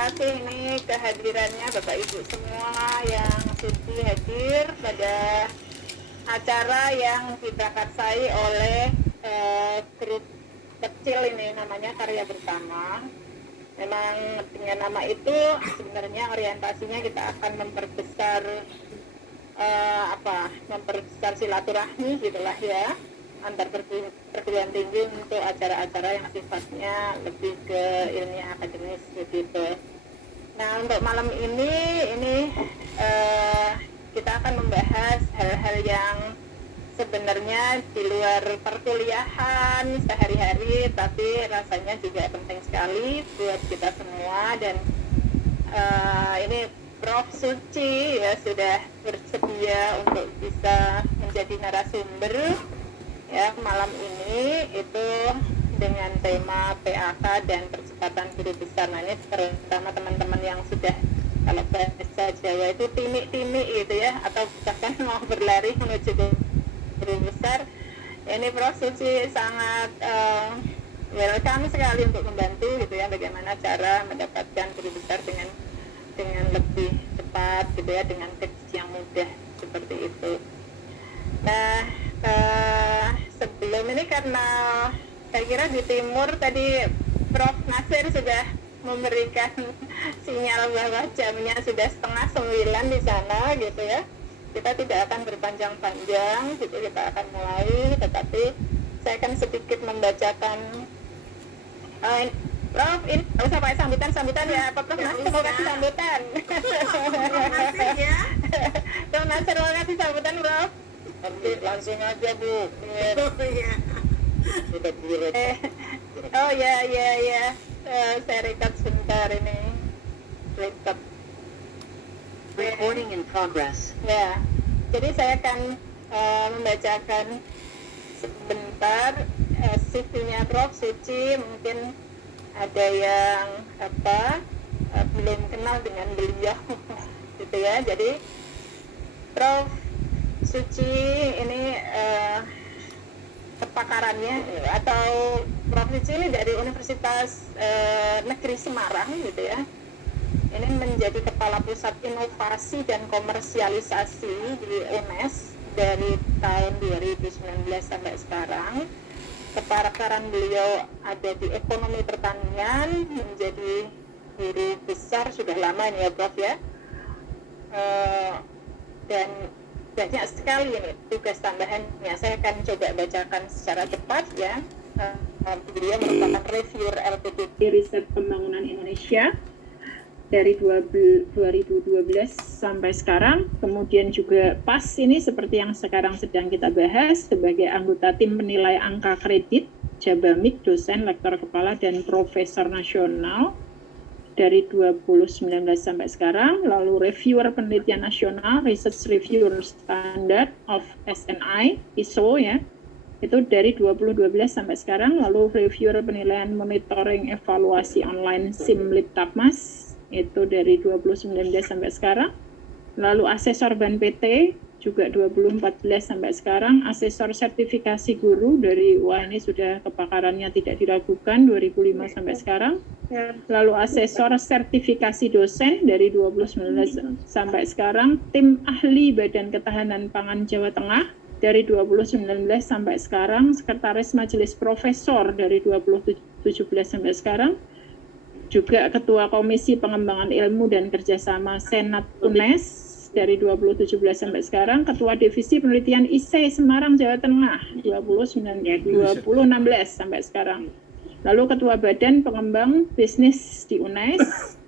kasih ini kehadirannya Bapak Ibu semua yang sudi hadir pada acara yang diprakarsai oleh grup kecil ini namanya Karya Bersama. Memang dengan nama itu sebenarnya orientasinya kita akan memperbesar memperbesar silaturahmi gitulah ya antar perguruan tinggi untuk acara-acara yang sifatnya lebih ke ilmiah akademis begitu. Nah untuk malam ini kita akan membahas hal-hal yang sebenarnya di luar perkuliahan sehari-hari, tapi rasanya juga penting sekali buat kita semua. Dan ini Prof. Suci ya sudah bersedia untuk bisa menjadi narasumber ya malam ini itu dengan tema PAK dan percepatan guru besar. Nah ini terutama teman-teman yang sudah kalau bahasa Jawa itu timi-timi gitu ya, atau bahkan mau berlari menuju guru besar. Ini Prof. Suci sangat welcome sekali untuk membantu gitu ya bagaimana cara mendapatkan guru besar dengan lebih cepat gitu ya, dengan gaji yang mudah seperti itu. Nah sebelum ini karena saya kira di timur tadi Prof. Nasir sudah memberikan sinyal bahwa jamnya sudah 8:30 di sana gitu ya. Kita tidak akan berpanjang-panjang gitu, kita akan mulai, tetapi saya akan sedikit membacakan Prof, ini nggak usah pakai sambutan ya, Prof Nasir mau kasih sambutan. Prof Nasir ya. Prof Nasir mau kasih sambutan, Prof. Langsung aja Bu. Iya. Sudah direk. Oh ya. Saya record sebentar ini. Record. Recording in progress. Ya. Jadi saya akan membacakan sebentar CV-nya Prof. Suci. Mungkin ada yang belum kenal dengan beliau gitu ya. Jadi Prof. Suci ini kepakarannya atau Prof. Suci ini dari Universitas Negeri Semarang gitu ya. Ini menjadi Kepala Pusat Inovasi dan Komersialisasi di UNES dari tahun 2019 sampai sekarang. Kepakaran beliau ada di ekonomi pertanian, menjadi guru besar sudah lama ini ya Prof ya. Dan banyak sekali ini tugas tambahannya. Saya akan coba bacakan secara cepat ya. Beliau merupakan reviewer LPDP Riset Pembangunan Indonesia dari 2012 sampai sekarang. Kemudian juga pas ini seperti yang sekarang sedang kita bahas sebagai anggota tim penilai angka kredit Jabamik, dosen, lektor kepala dan profesor nasional dari 2019 sampai sekarang. Lalu reviewer penelitian nasional, Research Reviewer Standard of SNI, ISO ya, itu dari 2012 sampai sekarang. Lalu reviewer penilaian monitoring evaluasi online Simliptapmas, itu dari 2019 sampai sekarang. Lalu asesor BAN PT juga 2014 sampai sekarang. Asesor sertifikasi guru dari, wah ini sudah kepakarannya tidak diragukan, 2005 sampai sekarang. Lalu asesor sertifikasi dosen dari 2019 sampai sekarang. Tim ahli Badan Ketahanan Pangan Jawa Tengah dari 2019 sampai sekarang. Sekretaris Majelis Profesor dari 2017 sampai sekarang. Juga Ketua Komisi Pengembangan Ilmu dan Kerjasama Senat UNES dari 2017 sampai sekarang. Ketua Divisi Penelitian ISE Semarang, Jawa Tengah 2016 sampai sekarang. Lalu Ketua Badan Pengembang Bisnis di UNES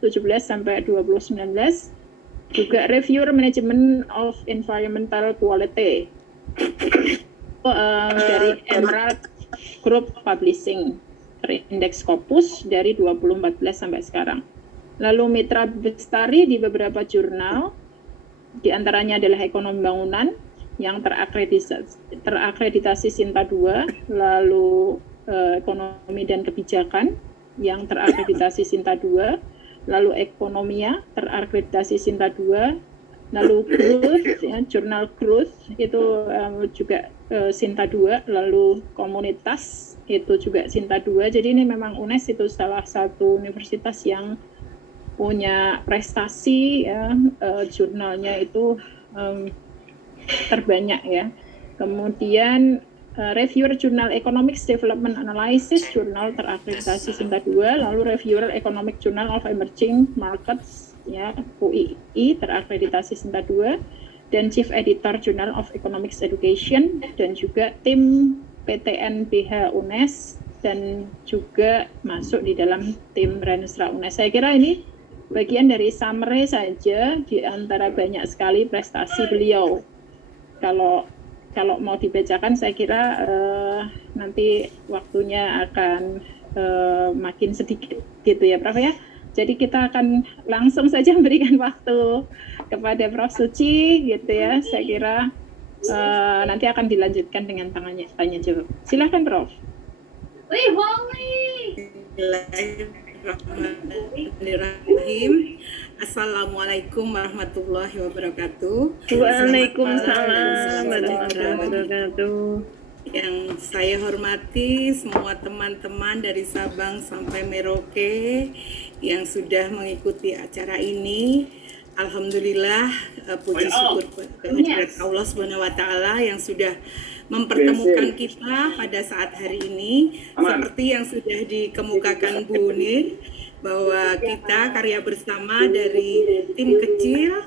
17 sampai 2019. Juga Reviewer Management of Environmental Quality dari Emerald Group Publishing, Indeks Scopus dari 2014 sampai sekarang. Lalu mitra bestari di beberapa jurnal, diantaranya adalah Ekonomi Bangunan yang terakreditasi Sinta 2, lalu Ekonomi dan Kebijakan yang terakreditasi Sinta 2, lalu Ekonomia terakreditasi Sinta 2, lalu Growth, ya, jurnal Growth itu juga Sinta 2, lalu Komunitas itu juga Sinta 2. Jadi ini memang UNES itu salah satu universitas yang punya prestasi ya, jurnalnya itu terbanyak ya. Kemudian reviewer Journal Economics Development Analysis jurnal terakreditasi Sinta 2, lalu reviewer Economic Journal of Emerging Markets ya UII terakreditasi Sinta 2, dan Chief Editor Journal of Economics Education, dan juga tim PTN BH UNES, dan juga masuk di dalam tim Renusra UNES. Saya kira ini bagian dari summary saja di antara banyak sekali prestasi beliau. Kalau mau dibacakan, saya kira nanti waktunya akan makin sedikit gitu ya Prof ya. Jadi kita akan langsung saja memberikan waktu kepada Prof Suci gitu ya. Saya kira nanti akan dilanjutkan dengan tanya jawab. Silakan Prof. Bismillahirrahmanirrahim. Assalamualaikum warahmatullahi wabarakatuh. Waalaikumsalam warahmatullahi wabarakatuh. Yang saya hormati semua teman-teman dari Sabang sampai Merauke yang sudah mengikuti acara ini. Alhamdulillah, puji syukur kehadirat Allah Subhanahu wa taala yang sudah mempertemukan kita pada saat hari ini. Seperti yang sudah dikemukakan Bu Nir, bahwa kita karya bersama dari tim kecil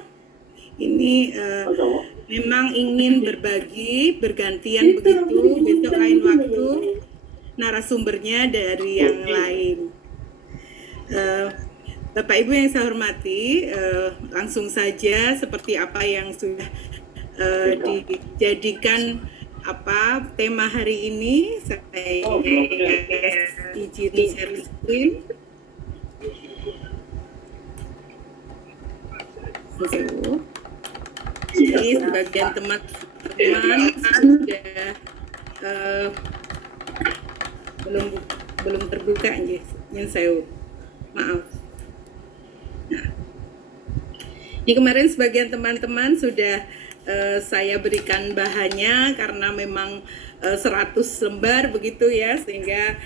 ini memang ingin berbagi, bergantian begitu, besok lain waktu narasumbernya dari yang lain. Bapak Ibu yang saya hormati, langsung saja seperti apa yang sudah dijadikan tema hari ini, saya izin share screen. Jadi sebagian teman-teman sudah belum terbuka yang saya maaf. Nah, ini kemarin sebagian teman-teman sudah saya berikan bahannya karena memang 100 lembar begitu ya, sehingga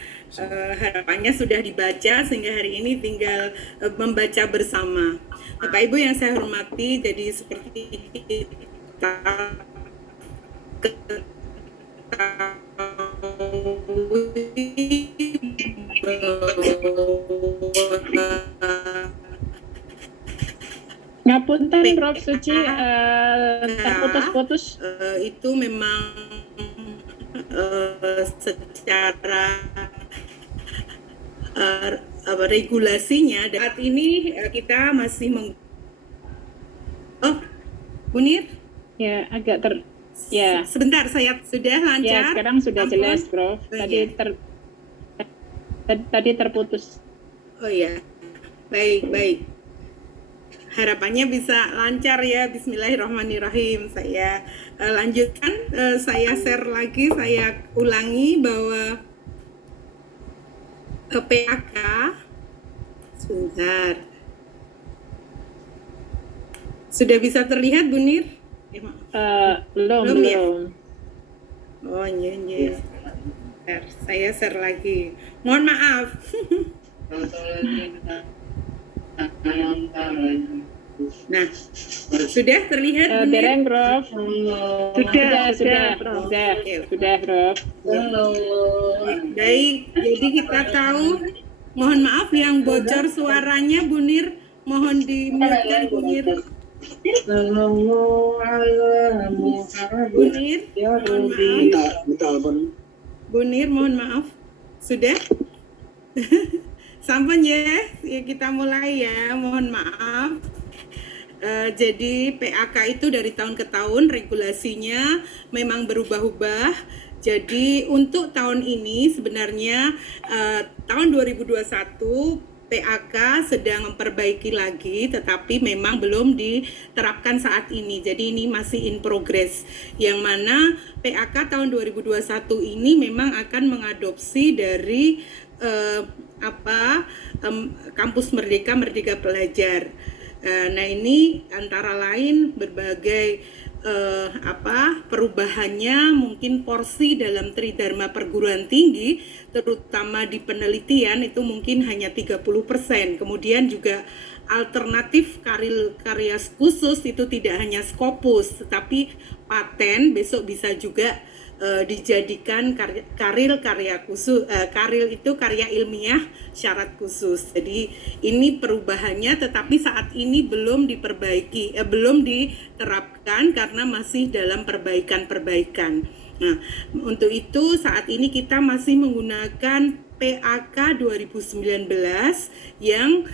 harapannya sudah dibaca, sehingga hari ini tinggal membaca bersama. Bapak Ibu yang saya hormati, jadi seperti kita Ngapunten Prof Suci, terputus-putus. Itu memang secara regulasinya saat ini kita masih Munir? Ya, agak ya. Sebentar, saya sudah lancar. Ya, sekarang sudah jelas, Prof. Tadi terputus. Oh ya, baik. Harapannya bisa lancar ya. Bismillahirrahmanirrahim. Saya lanjutkan, saya share lagi, saya ulangi bahwa PAK sebentar. Sudah bisa terlihat, Bu Nir? Belum ya? belum. Oh, iya. Saya share lagi. Mohon maaf. Nah, sudah terlihat? Dereng, Prof. Sudah, Prof. Baik, jadi kita tahu. Mohon maaf yang bocor suaranya, Bu Nir. Mohon di-mute-kan, Bu Nir. Bu Nir, mohon maaf. Bu Nir, mohon maaf. Sudah? Sampun ya, kita mulai ya. Mohon maaf. Jadi PAK itu dari tahun ke tahun regulasinya memang berubah-ubah. Jadi untuk tahun ini sebenarnya tahun 2021 PAK sedang memperbaiki lagi, tetapi memang belum diterapkan saat ini. Jadi ini masih in progress. Yang mana PAK tahun 2021 ini memang akan mengadopsi dari Kampus Merdeka Belajar. Nah ini antara lain berbagai perubahannya mungkin porsi dalam Tridharma perguruan tinggi terutama di penelitian itu mungkin hanya 30%. Kemudian juga alternatif karya khusus itu tidak hanya Scopus tetapi paten besok bisa juga dijadikan karya khusus, itu karya ilmiah syarat khusus. Jadi ini perubahannya, tetapi saat ini belum belum diterapkan karena masih dalam perbaikan. Nah, untuk itu saat ini kita masih menggunakan PAK 2019 yang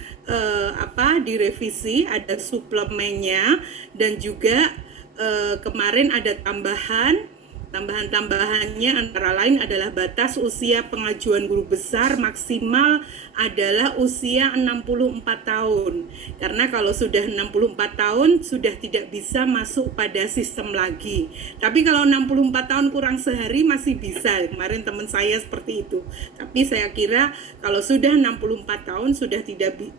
direvisi, ada suplemennya dan juga kemarin ada tambahannya antara lain adalah batas usia pengajuan guru besar maksimal adalah usia 64 tahun. Karena kalau sudah 64 tahun sudah tidak bisa masuk pada sistem lagi. Tapi kalau 64 tahun kurang sehari masih bisa. Kemarin teman saya seperti itu. Tapi saya kira kalau sudah 64 tahun sudah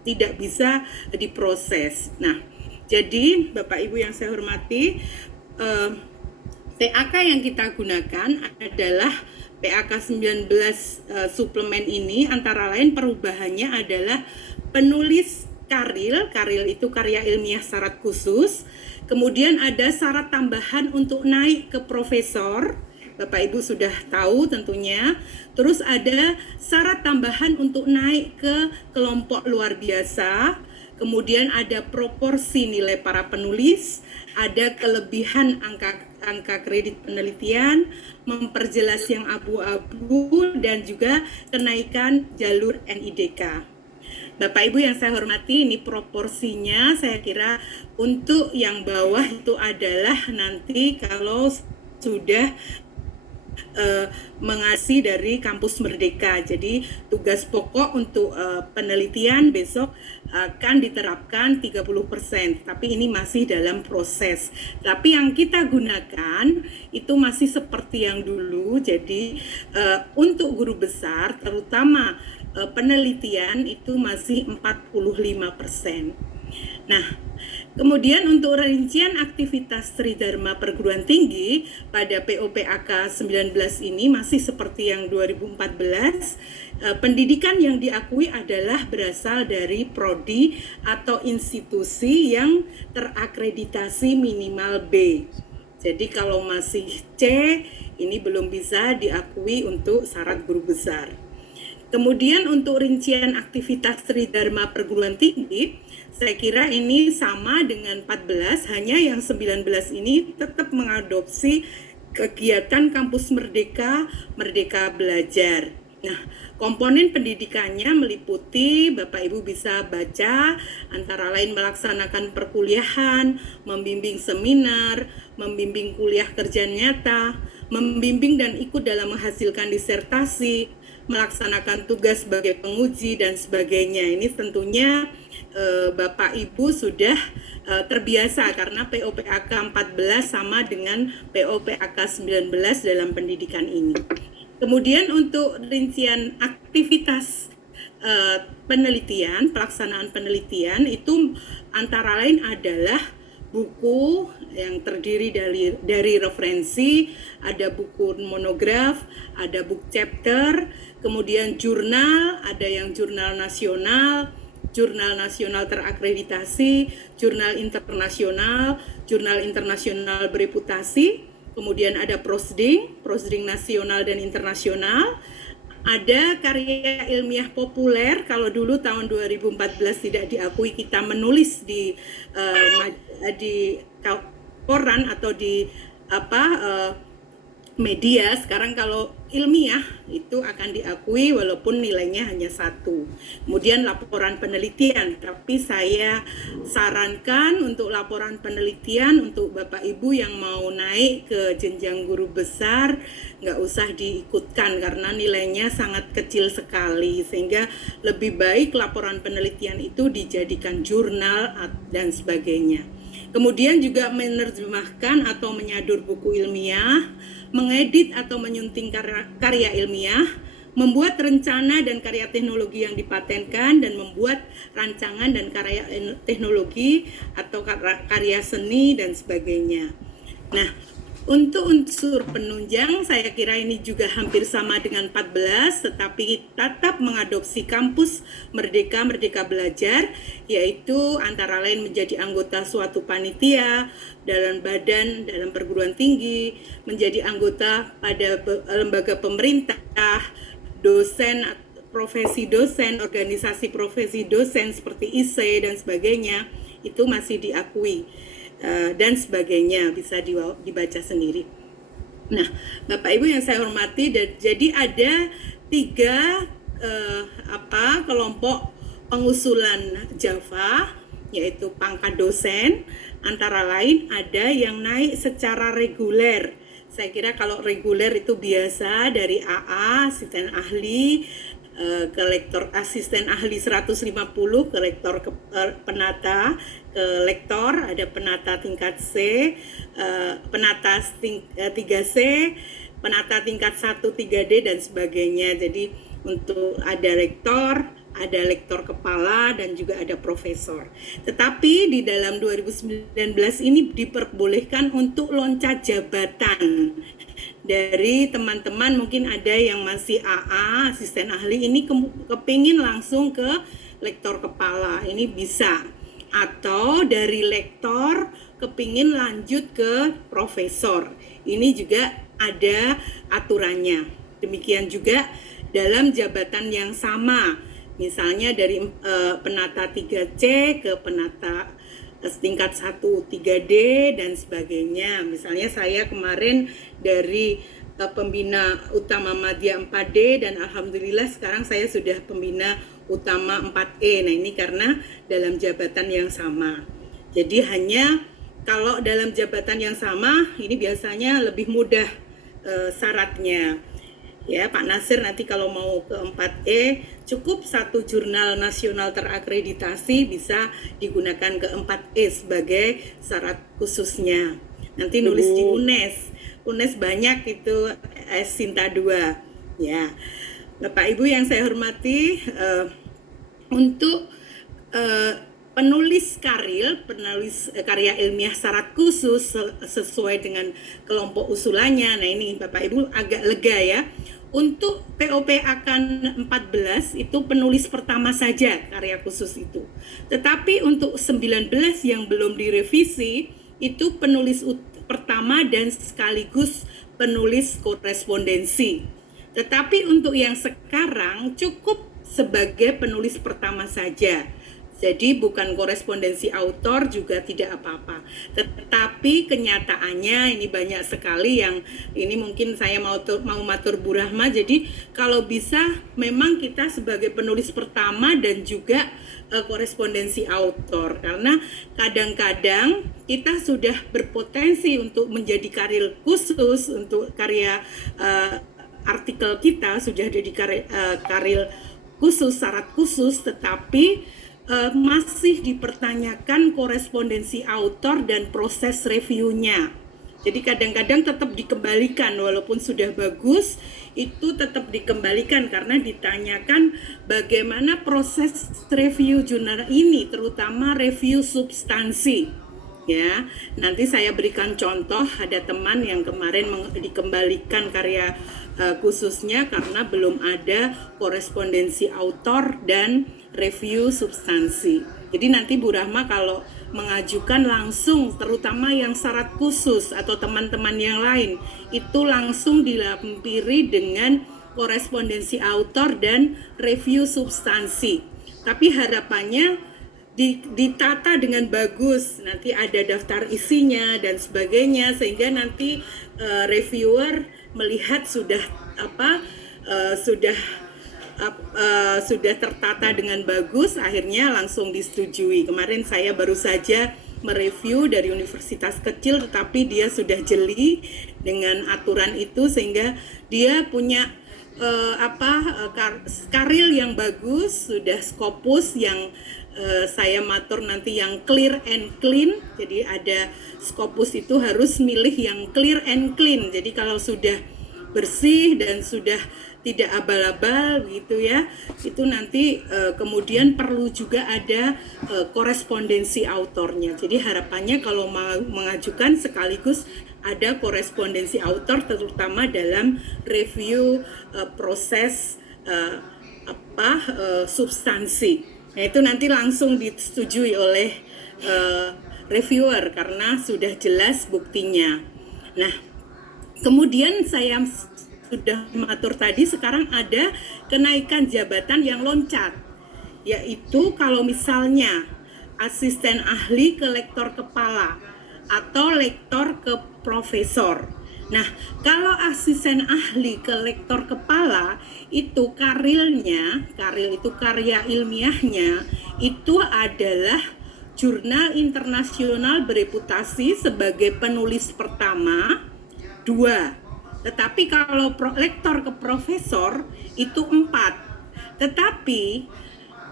tidak bisa diproses. Nah, jadi Bapak Ibu yang saya hormati, PAK yang kita gunakan adalah PAK 19 suplemen ini, antara lain perubahannya adalah penulis karil itu karya ilmiah syarat khusus, kemudian ada syarat tambahan untuk naik ke profesor, Bapak Ibu sudah tahu tentunya, terus ada syarat tambahan untuk naik ke kelompok luar biasa, kemudian ada proporsi nilai para penulis, ada kelebihan angka kredit penelitian, memperjelas yang abu-abu, dan juga kenaikan jalur NIDK. Bapak Ibu yang saya hormati, ini proporsinya saya kira untuk yang bawah itu adalah nanti kalau sudah mengasi dari kampus Merdeka. Jadi tugas pokok untuk penelitian besok akan diterapkan 30%, tapi ini masih dalam proses. Tapi yang kita gunakan itu masih seperti yang dulu. Jadi untuk guru besar terutama penelitian itu masih 45%. Nah, kemudian untuk rincian aktivitas Tridharma perguruan tinggi pada POPAK 19 ini masih seperti yang 2014. Pendidikan yang diakui adalah berasal dari prodi atau institusi yang terakreditasi minimal B. Jadi kalau masih C, ini belum bisa diakui untuk syarat guru besar. Kemudian untuk rincian aktivitas Tridharma perguruan tinggi, saya kira ini sama dengan 14, hanya yang 19 ini tetap mengadopsi kegiatan kampus Merdeka, Merdeka Belajar. Nah, komponen pendidikannya meliputi, Bapak Ibu bisa baca, antara lain melaksanakan perkuliahan, membimbing seminar, membimbing kuliah kerja nyata, membimbing dan ikut dalam menghasilkan disertasi, melaksanakan tugas sebagai penguji dan sebagainya. Ini tentunya Bapak Ibu sudah terbiasa karena POPAK 14 sama dengan POPAK 19 dalam pendidikan ini. Kemudian untuk rincian aktivitas penelitian, pelaksanaan penelitian itu antara lain adalah buku yang terdiri dari referensi, ada buku monograf, ada book chapter, kemudian jurnal, ada yang jurnal nasional terakreditasi, jurnal internasional bereputasi, kemudian ada prosding nasional dan internasional, ada karya ilmiah populer. Kalau dulu tahun 2014 tidak diakui, kita menulis di koran atau di media. Sekarang kalau ilmiah itu akan diakui walaupun nilainya hanya 1. Kemudian laporan penelitian, tapi saya sarankan untuk laporan penelitian untuk Bapak Ibu yang mau naik ke jenjang guru besar nggak usah diikutkan karena nilainya sangat kecil sekali, sehingga lebih baik laporan penelitian itu dijadikan jurnal dan sebagainya. Kemudian juga menerjemahkan atau menyadur buku ilmiah, mengedit atau menyunting karya ilmiah, membuat rencana dan karya teknologi yang dipatenkan, dan membuat rancangan dan karya teknologi atau karya seni dan sebagainya. Nah, untuk unsur penunjang saya kira ini juga hampir sama dengan 14, tetapi tetap mengadopsi kampus Merdeka Belajar, yaitu antara lain menjadi anggota suatu panitia, dalam badan, dalam perguruan tinggi, menjadi anggota pada lembaga pemerintah, dosen, profesi dosen, organisasi profesi dosen seperti ISE dan sebagainya, itu masih diakui. Dan sebagainya, bisa dibaca sendiri. Nah, Bapak Ibu yang saya hormati, jadi ada 3 kelompok pengusulan Java, yaitu pangkat dosen, antara lain ada yang naik secara reguler. Saya kira kalau reguler itu biasa dari AA, asisten ahli, ke lektor asisten ahli 150, ke lektor penata, ke lektor ada penata tingkat C, penata 3C, penata tingkat 1 3D dan sebagainya. Jadi untuk ada rektor, ada lektor kepala dan juga ada profesor. Tetapi di dalam 2019 ini diperbolehkan untuk loncat jabatan. Dari teman-teman mungkin ada yang masih AA, asisten ahli, ini kepingin langsung ke lektor kepala, ini bisa. Atau dari lektor kepingin lanjut ke profesor, ini juga ada aturannya. Demikian juga dalam jabatan yang sama, misalnya dari penata 3C ke penata tingkat 1 3D dan sebagainya. Misalnya saya kemarin dari pembina utama Madya 4D dan alhamdulillah sekarang saya sudah pembina utama 4E. Nah, ini karena dalam jabatan yang sama. Jadi hanya kalau dalam jabatan yang sama ini biasanya lebih mudah syaratnya. Ya, Pak Nasir nanti kalau mau ke 4E cukup 1 jurnal nasional terakreditasi bisa digunakan ke 4E sebagai syarat khususnya. Nanti nulis di UNES banyak itu Sinta 2. Ya, Bapak Ibu yang saya hormati, untuk penulis karya ilmiah syarat khusus sesuai dengan kelompok usulannya. Nah, ini Bapak Ibu agak lega ya. Untuk POP akan 14 itu penulis pertama saja karya khusus itu. Tetapi untuk 19 yang belum direvisi itu penulis pertama dan sekaligus penulis korespondensi. Tetapi untuk yang sekarang cukup sebagai penulis pertama saja. Jadi bukan korespondensi autor juga tidak apa-apa. Tetapi kenyataannya ini banyak sekali yang ini mungkin saya mau matur Bu Rahma. Jadi kalau bisa memang kita sebagai penulis pertama dan juga korespondensi autor. Karena kadang-kadang kita sudah berpotensi untuk menjadi karir khusus untuk karya artikel kita sudah jadi karir khusus, syarat khusus, tetapi masih dipertanyakan korespondensi autor dan proses reviewnya. Jadi kadang-kadang tetap dikembalikan walaupun sudah bagus, itu tetap dikembalikan karena ditanyakan bagaimana proses review jurnal ini, terutama review substansi. Ya, nanti saya berikan contoh, ada teman yang kemarin dikembalikan karya khususnya karena belum ada korespondensi autor dan review substansi. Jadi nanti Bu Rahma kalau mengajukan langsung, terutama yang syarat khusus atau teman-teman yang lain, itu langsung dilampiri dengan korespondensi autor dan review substansi. Tapi harapannya ditata dengan bagus, nanti ada daftar isinya dan sebagainya, sehingga nanti reviewer melihat sudah tertata dengan bagus, akhirnya langsung disetujui. Kemarin saya baru saja mereview dari universitas kecil, tetapi dia sudah jeli dengan aturan itu sehingga dia punya karil yang bagus, sudah Scopus yang saya matur nanti yang clear and clean. Jadi ada Scopus itu harus milih yang clear and clean. Jadi kalau sudah bersih dan sudah tidak abal-abal gitu ya, itu nanti kemudian perlu juga ada korespondensi autornya. Jadi harapannya kalau mau mengajukan sekaligus ada korespondensi autor, terutama dalam review proses substansi. Nah itu nanti langsung disetujui oleh reviewer karena sudah jelas buktinya. Nah kemudian saya sudah mengatur tadi, sekarang ada kenaikan jabatan yang loncat, yaitu kalau misalnya asisten ahli ke lektor kepala atau lektor ke profesor. Nah, kalau asisten ahli ke lektor kepala itu karil itu karya ilmiahnya itu adalah jurnal internasional bereputasi sebagai penulis pertama 2. Tetapi kalau lektor ke profesor itu 4. Tetapi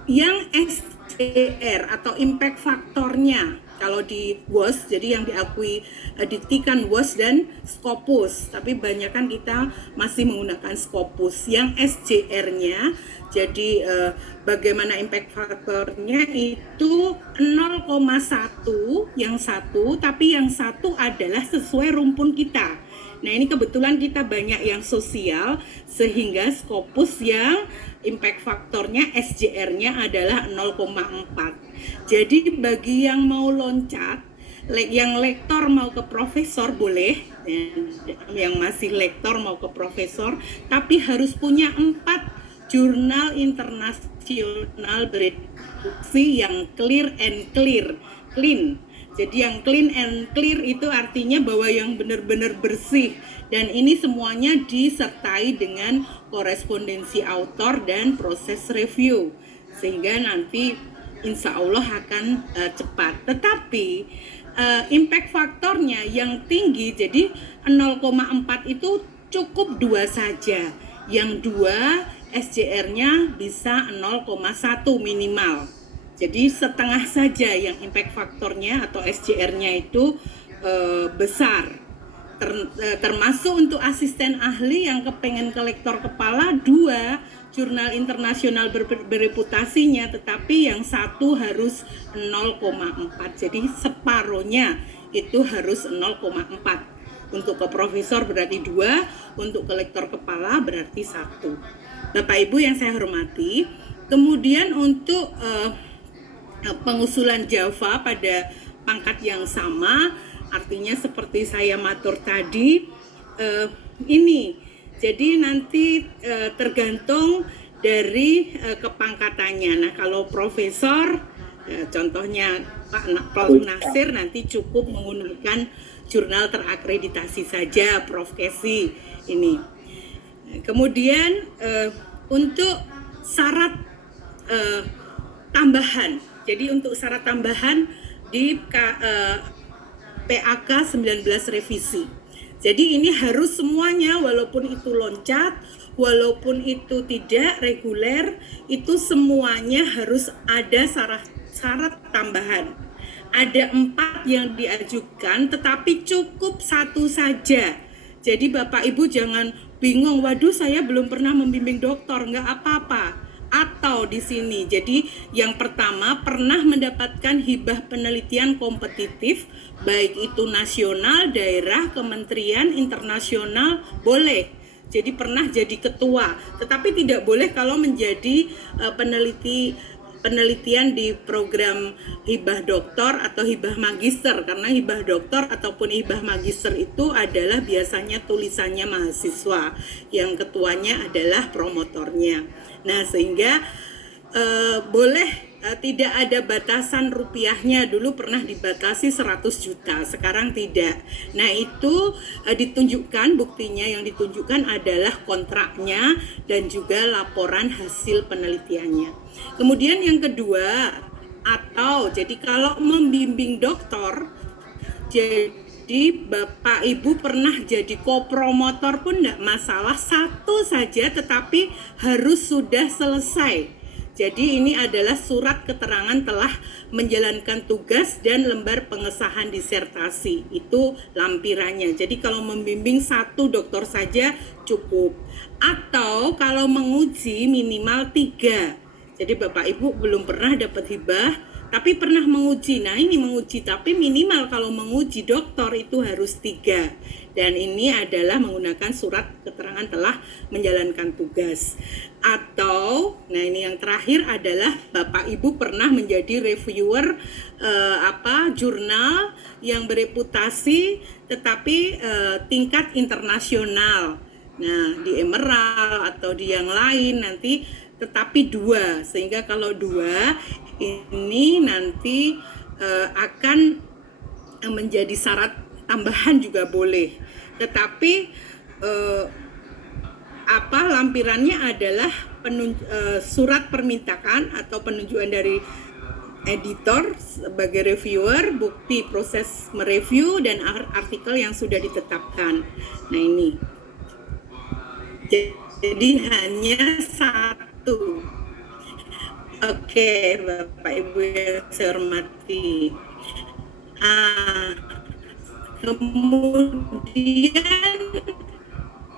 yang SDR atau impact faktornya kalau di WOS, jadi yang diakui diktikan WOS dan Scopus, tapi banyak kan kita masih menggunakan Scopus. Yang SJR-nya, jadi bagaimana impact faktornya itu 0,1 yang satu, tapi yang satu adalah sesuai rumpun kita. Nah ini kebetulan kita banyak yang sosial, sehingga Scopus yang impact faktornya SJR-nya adalah 0,4. Jadi bagi yang mau loncat, yang lektor mau ke profesor boleh, yang masih lektor mau ke profesor, tapi harus punya 4 jurnal internasional bereputasi yang clear and clean. Jadi yang clean and clear itu artinya bahwa yang benar-benar bersih, dan ini semuanya disertai dengan korespondensi autor dan proses review, sehingga nanti insya Allah akan cepat. Tetapi impact faktornya yang tinggi, jadi 0,4 itu cukup 2 saja, yang 2 SJR-nya bisa 0,1 minimal. Jadi setengah saja yang impact faktornya atau SJR-nya itu besar. Termasuk untuk asisten ahli yang kepengen ke lektor kepala 2 jurnal internasional bereputasinya, tetapi yang satu harus 0,4. Jadi separohnya itu harus 0,4. Untuk ke profesor berarti 2, untuk ke lektor kepala berarti 1. Bapak Ibu yang saya hormati, kemudian untuk pengusulan Java pada pangkat yang sama, artinya seperti saya matur tadi, ini jadi nanti tergantung dari kepangkatannya. Nah kalau profesor, contohnya Pak Prof. Nasir nanti cukup menggunakan jurnal terakreditasi saja, Prof. Kesi ini. Kemudian untuk syarat tambahan, jadi untuk syarat tambahan di PAK 19 revisi. Jadi ini harus semuanya, walaupun itu loncat, walaupun itu tidak reguler, itu semuanya harus ada syarat tambahan. Ada 4 yang diajukan, tetapi cukup 1 saja. Jadi Bapak Ibu jangan bingung, waduh saya belum pernah membimbing doktor, nggak apa-apa. Atau di sini, jadi yang pertama pernah mendapatkan hibah penelitian kompetitif, baik itu nasional, daerah, kementerian, internasional, boleh. Jadi pernah jadi ketua, tetapi tidak boleh kalau menjadi penelitian di program hibah doktor atau hibah magister, karena hibah doktor ataupun hibah magister itu adalah biasanya tulisannya mahasiswa, yang ketuanya adalah promotornya. Nah sehingga boleh tidak ada batasan rupiahnya. Dulu pernah dibatasi 100 juta, sekarang tidak. Nah itu ditunjukkan, buktinya yang ditunjukkan adalah kontraknya dan juga laporan hasil penelitiannya. Kemudian yang kedua, atau jadi kalau membimbing doktor, jadi Bapak Ibu pernah jadi kopromotor pun tidak masalah, 1 saja tetapi harus sudah selesai. Jadi ini adalah surat keterangan telah menjalankan tugas dan lembar pengesahan disertasi. Itu lampirannya. Jadi kalau membimbing 1 doktor saja cukup. Atau kalau menguji minimal 3. Jadi Bapak Ibu belum pernah dapat hibah, tapi pernah menguji. Nah ini menguji, tapi minimal kalau menguji doktor itu harus 3. Dan ini adalah menggunakan surat keterangan telah menjalankan tugas. Atau, nah ini yang terakhir adalah Bapak Ibu pernah menjadi reviewer jurnal yang bereputasi tetapi tingkat internasional. Nah di Emerald atau di yang lain nanti tetapi 2, sehingga kalau 2 ini nanti akan menjadi syarat tambahan juga boleh, tetapi lampirannya adalah surat permintaan atau penunjukan dari editor sebagai reviewer, bukti proses mereview dan artikel yang sudah ditetapkan. Nah ini, jadi hanya 1. Oke, Bapak Ibu yang saya hormati. Kemudian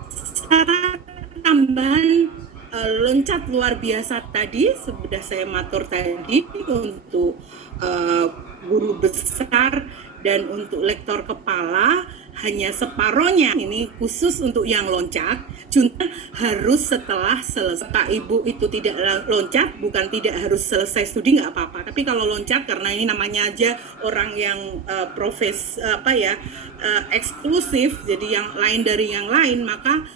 syarat tambahan loncat luar biasa tadi sudah saya matur tadi untuk guru besar dan untuk lektor kepala hanya separohnya. Ini khusus untuk yang loncat, cuma harus setelah selesai. Pak Ibu itu tidak loncat, bukan tidak harus selesai studi, nggak apa-apa. Tapi kalau loncat karena ini namanya aja orang yang eksklusif, jadi yang lain dari yang lain, maka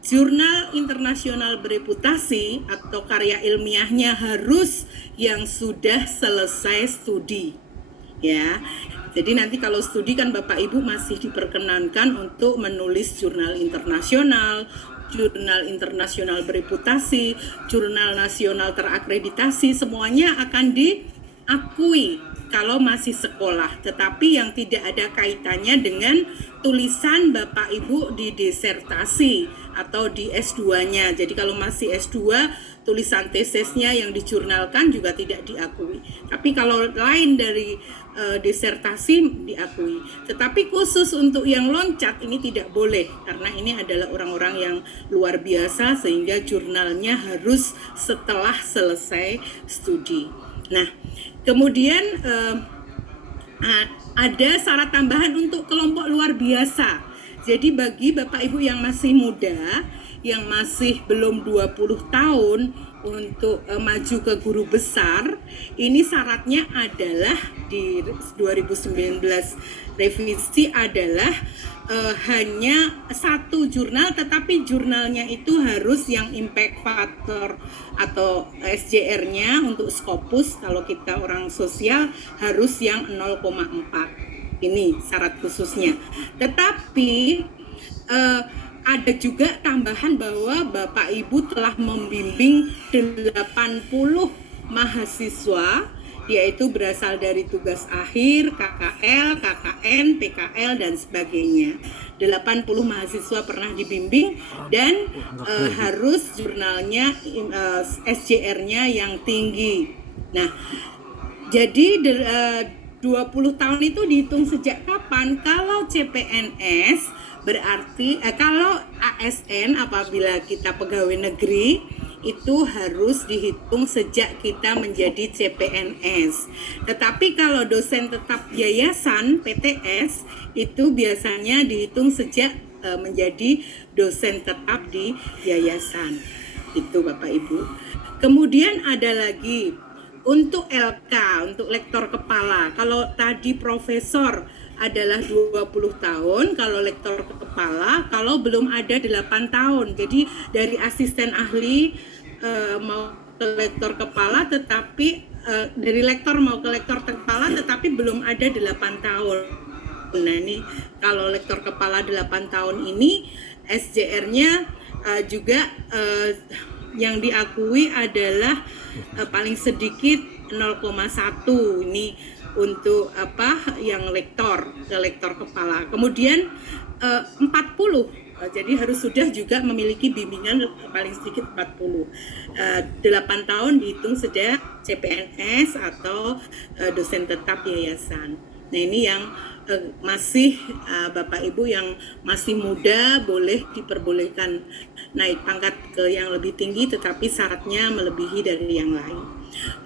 jurnal internasional bereputasi atau karya ilmiahnya harus yang sudah selesai studi. Ya, jadi nanti kalau studi kan Bapak Ibu masih diperkenankan untuk menulis jurnal internasional bereputasi, jurnal nasional terakreditasi, semuanya akan diakui kalau masih sekolah, tetapi yang tidak ada kaitannya dengan tulisan Bapak Ibu di disertasi atau di S2-nya. Jadi kalau masih S2, tulisan tesisnya yang dijurnalkan juga tidak diakui. Tapi kalau lain dari disertasi diakui. Tetapi khusus untuk yang loncat ini tidak boleh, karena ini adalah orang-orang yang luar biasa sehingga jurnalnya harus setelah selesai studi. Nah, kemudian ada syarat tambahan untuk kelompok luar biasa. Jadi bagi Bapak Ibu yang masih muda, yang masih belum 20 tahun untuk maju ke guru besar, ini syaratnya adalah di 2019 revisi adalah hanya 1 jurnal, tetapi jurnalnya itu harus yang impact factor atau SJR-nya untuk Scopus, kalau kita orang sosial harus yang 0,4. Ini syarat khususnya. Tetapi ada juga tambahan bahwa Bapak Ibu telah membimbing 80 mahasiswa, yaitu berasal dari tugas akhir, KKL, KKN, PKL, dan sebagainya. 80 mahasiswa pernah dibimbing dan harus jurnalnya SJR-nya yang tinggi. Nah, jadi 20 tahun itu dihitung sejak kapan? Kalau CPNS berarti kalau ASN apabila kita pegawai negeri itu harus dihitung sejak kita menjadi CPNS. Tetapi kalau dosen tetap yayasan PTS itu biasanya dihitung sejak menjadi dosen tetap di yayasan. Itu Bapak Ibu. Kemudian ada lagi untuk LK, untuk lektor kepala. Kalau tadi profesor adalah 20 tahun, kalau lektor kepala kalau belum ada 8 tahun. Jadi dari asisten ahli mau ke lektor kepala, tetapi dari lektor mau ke lektor kepala tetapi belum ada 8 tahun. Nah ini kalau lektor kepala 8 tahun ini SJR-nya juga yang diakui adalah paling sedikit 0,1 ini untuk yang lektor kepala. Kemudian 40 Jadi harus sudah juga memiliki bimbingan paling sedikit 40. 8 tahun dihitung sudah CPNS atau dosen tetap yayasan. Nah ini yang masih Bapak Ibu yang masih muda boleh diperbolehkan naik pangkat ke yang lebih tinggi, tetapi syaratnya melebihi dari yang lain.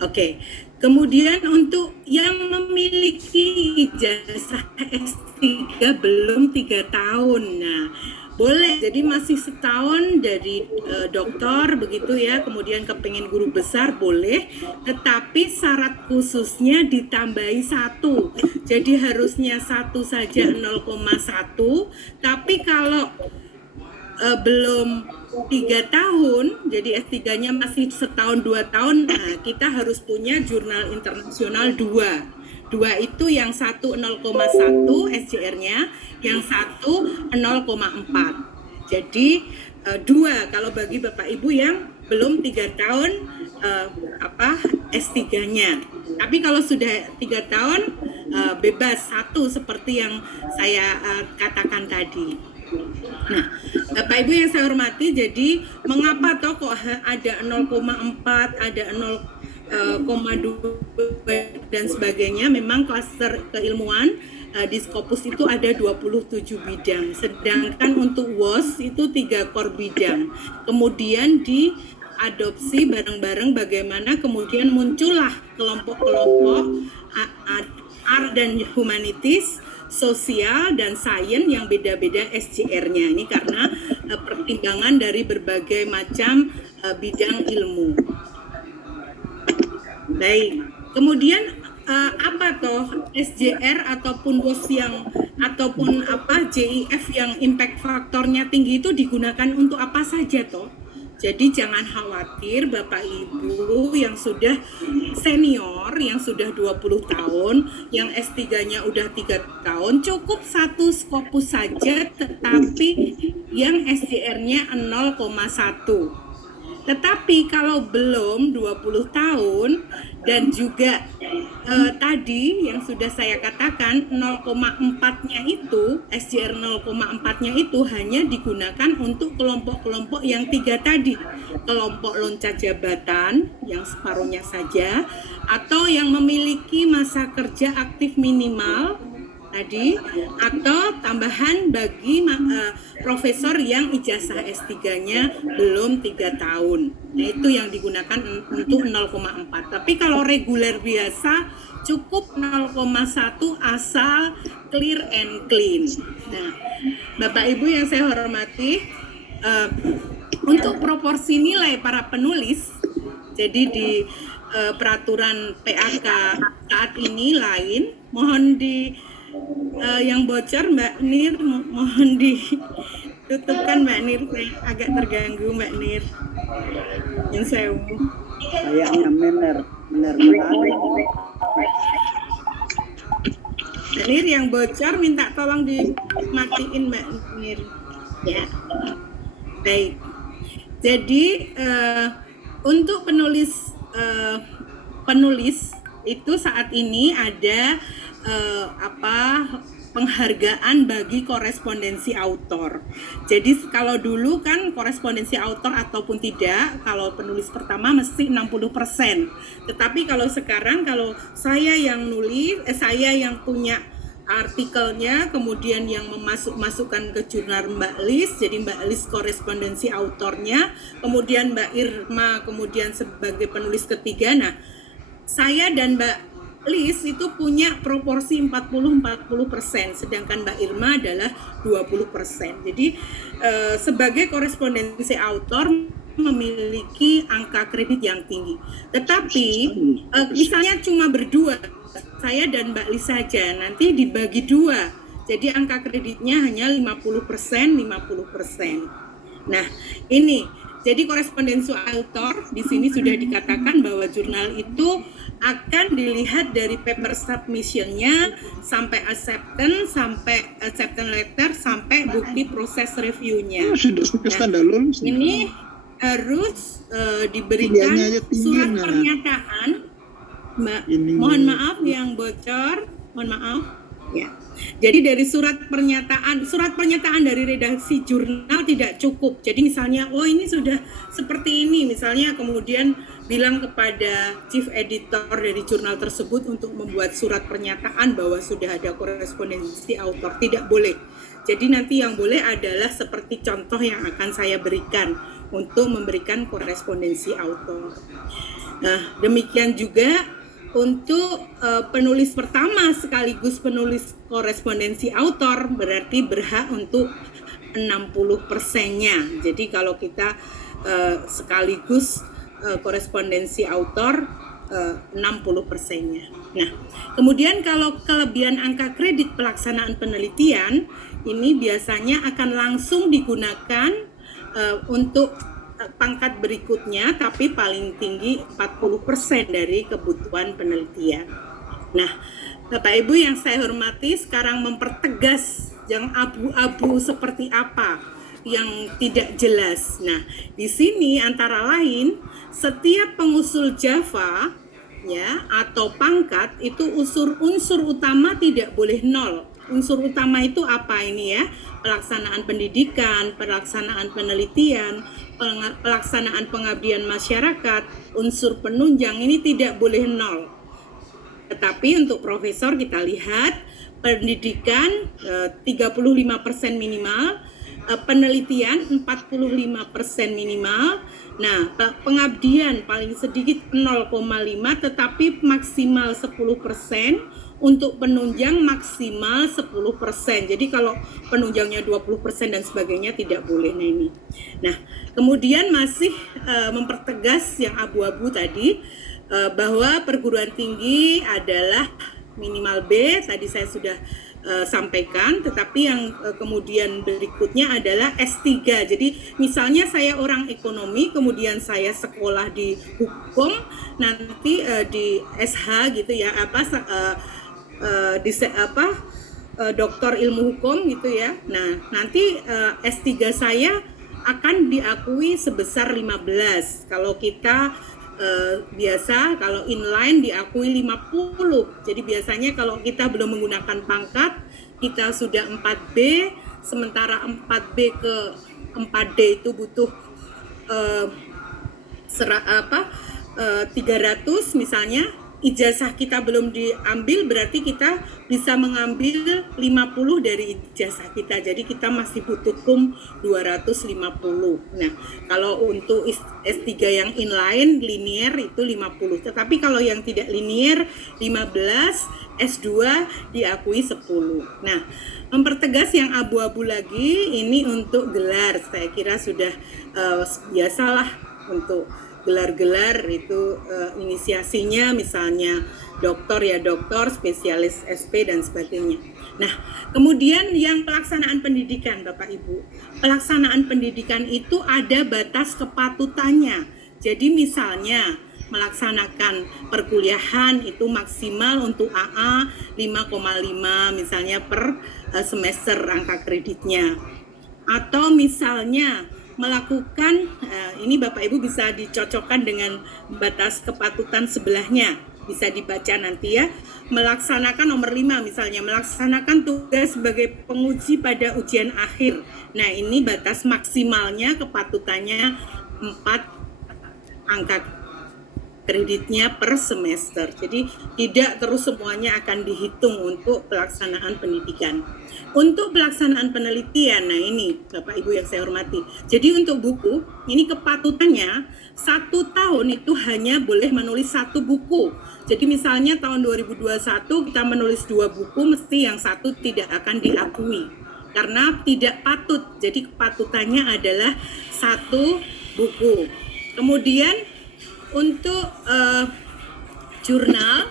Oke. Kemudian untuk yang memiliki ijazah S3 belum 3 tahun, nah boleh, jadi masih setahun dari doktor begitu ya, kemudian kepengen guru besar boleh, tetapi syarat khususnya ditambahi 1, jadi harusnya 1 saja 0,1, tapi kalau belum 3 tahun, jadi S3-nya masih setahun 2 tahun, nah kita harus punya jurnal internasional 2 itu yang 1 0,1 SJR-nya, yang 1 0,4. Jadi 2 kalau bagi Bapak Ibu yang belum 3 tahun S3-nya. Tapi kalau sudah 3 tahun bebas 1 seperti yang saya katakan tadi. Nah, Bapak Ibu yang saya hormati, jadi mengapa toh kok ada 0,4, ada 0,2 dan sebagainya? Memang klaster keilmuan di Scopus itu ada 27 bidang, sedangkan untuk WOS itu 3 core bidang. Kemudian diadopsi bareng-bareng bagaimana kemudian muncullah kelompok-kelompok art dan humanities, sosial dan sains yang beda-beda SJR-nya. Ini karena pertimbangan dari berbagai macam bidang ilmu. Baik, kemudian apa toh SJR ataupun WOS yang ataupun JIF yang impact faktornya tinggi itu digunakan untuk apa saja toh? Jadi jangan khawatir Bapak Ibu yang sudah senior, yang sudah 20 tahun, yang S3-nya udah 3 tahun, cukup 1 Scopus saja, tetapi yang SJR-nya 0,1. Tetapi kalau belum 20 tahun dan juga tadi yang sudah saya katakan 0,4-nya itu, SJR 0,4-nya itu hanya digunakan untuk kelompok-kelompok yang 3 tadi. Kelompok loncat jabatan yang separuhnya saja, atau yang memiliki masa kerja aktif minimal tadi, atau tambahan bagi profesor yang ijazah S3-nya belum 3 tahun. Nah, itu yang digunakan untuk 0,4. Tapi kalau reguler biasa cukup 0,1 asal clear and clean. Nah, Bapak Ibu yang saya hormati, untuk proporsi nilai para penulis, jadi di peraturan PAK saat ini lain, mohon yang bocor Mbak Nir, mohon ditutupkan Mbak Nir, saya agak terganggu Mbak Nir. Yang sewu. Kayaknya benar. Mbak Nir yang bocor minta tolong dimatiin Mbak Nir. Ya. Baik. Jadi untuk penulis itu saat ini ada penghargaan bagi korespondensi autor. Jadi kalau dulu kan korespondensi autor ataupun tidak, kalau penulis pertama mesti 60%. Tetapi kalau sekarang kalau saya yang nulis, saya yang punya artikelnya, kemudian yang masukkan ke jurnal Mbak Lis, jadi Mbak Lis korespondensi autornya, kemudian Mbak Irma kemudian sebagai penulis ketiga. Nah, saya dan Mbak Lis itu punya proporsi 40-40%, sedangkan Mbak Irma adalah 20%. Jadi sebagai korespondensi autor memiliki angka kredit yang tinggi. Tetapi misalnya cuma berdua, saya dan Mbak Lis saja, nanti dibagi 2. Jadi angka kreditnya hanya 50%. Nah, ini jadi korespondensi autor di sini sudah dikatakan bahwa jurnal itu akan dilihat dari paper submission-nya sampai acceptance letter sampai bukti proses review-nya. Nah, ini harus diberikan surat pernyataan, Mbak. Mohon maaf yang bocor, mohon maaf. Ya. Jadi dari surat pernyataan dari redaksi jurnal tidak cukup. Jadi misalnya, oh ini sudah seperti ini, misalnya kemudian bilang kepada chief editor dari jurnal tersebut untuk membuat surat pernyataan bahwa sudah ada korespondensi autor, tidak boleh. Jadi nanti yang boleh adalah seperti contoh yang akan saya berikan untuk memberikan korespondensi autor. Nah, demikian juga untuk penulis pertama sekaligus penulis korespondensi autor berarti berhak untuk 60%-nya. Jadi kalau kita sekaligus korespondensi autor 60%-nya. Nah, kemudian kalau kelebihan angka kredit pelaksanaan penelitian ini biasanya akan langsung digunakan untuk pangkat berikutnya, tapi paling tinggi 40% dari kebutuhan penelitian. Nah, Bapak Ibu yang saya hormati, sekarang mempertegas yang abu-abu seperti apa yang tidak jelas. Nah, di sini antara lain setiap pengusul Java ya atau pangkat itu unsur utama tidak boleh nol. Unsur utama itu apa ini ya? Pelaksanaan pendidikan, pelaksanaan penelitian, pelaksanaan pengabdian masyarakat, unsur penunjang ini tidak boleh nol. Tetapi untuk profesor kita lihat pendidikan 35% minimal, penelitian 45% minimal. Nah, pengabdian paling sedikit 0,5 tetapi maksimal 10%. Untuk penunjang maksimal 10%. Jadi kalau penunjangnya 20% dan sebagainya tidak boleh. Nah ini. Nah, kemudian masih mempertegas yang abu-abu tadi bahwa perguruan tinggi adalah minimal B, tadi saya sudah sampaikan, tetapi yang kemudian berikutnya adalah S3. Jadi misalnya saya orang ekonomi, kemudian saya sekolah di hukum, nanti di SH gitu ya, doktor ilmu hukum gitu ya. Nah, nanti S3 saya akan diakui sebesar 15. Kalau kita biasa, kalau inline diakui 50. Jadi biasanya kalau kita belum menggunakan pangkat, kita sudah 4B, sementara 4B ke 4D itu butuh 300 misalnya. Ijazah kita belum diambil berarti kita bisa mengambil 50 dari ijazah kita. Jadi kita masih butuh 250. Nah, kalau untuk S3 yang inline linear itu 50. Tetapi kalau yang tidak linear 15, S2 diakui 10. Nah, mempertegas yang abu-abu lagi ini untuk gelar. Saya kira sudah biasalah untuk gelar-gelar itu inisiasinya misalnya doktor ya doktor, spesialis SP dan sebagainya. Nah, kemudian yang pelaksanaan pendidikan Bapak Ibu. Pelaksanaan pendidikan itu ada batas kepatutannya. Jadi misalnya melaksanakan perkuliahan itu maksimal untuk AA 5,5 misalnya per semester angka kreditnya. Atau misalnya melakukan, ini Bapak Ibu bisa dicocokkan dengan batas kepatutan sebelahnya, bisa dibaca nanti ya, melaksanakan nomor 5 misalnya, melaksanakan tugas sebagai penguji pada ujian akhir. Nah ini batas maksimalnya kepatutannya 4 angka kreditnya per semester. Jadi tidak terus semuanya akan dihitung untuk pelaksanaan pendidikan. Untuk pelaksanaan penelitian, nah ini Bapak Ibu yang saya hormati. Jadi untuk buku, ini kepatutannya 1 tahun itu hanya boleh menulis 1 buku. Jadi misalnya tahun 2021 kita menulis 2 buku, mesti yang 1 tidak akan diakui. Karena tidak patut, jadi kepatutannya adalah 1 buku. Kemudian untuk jurnal,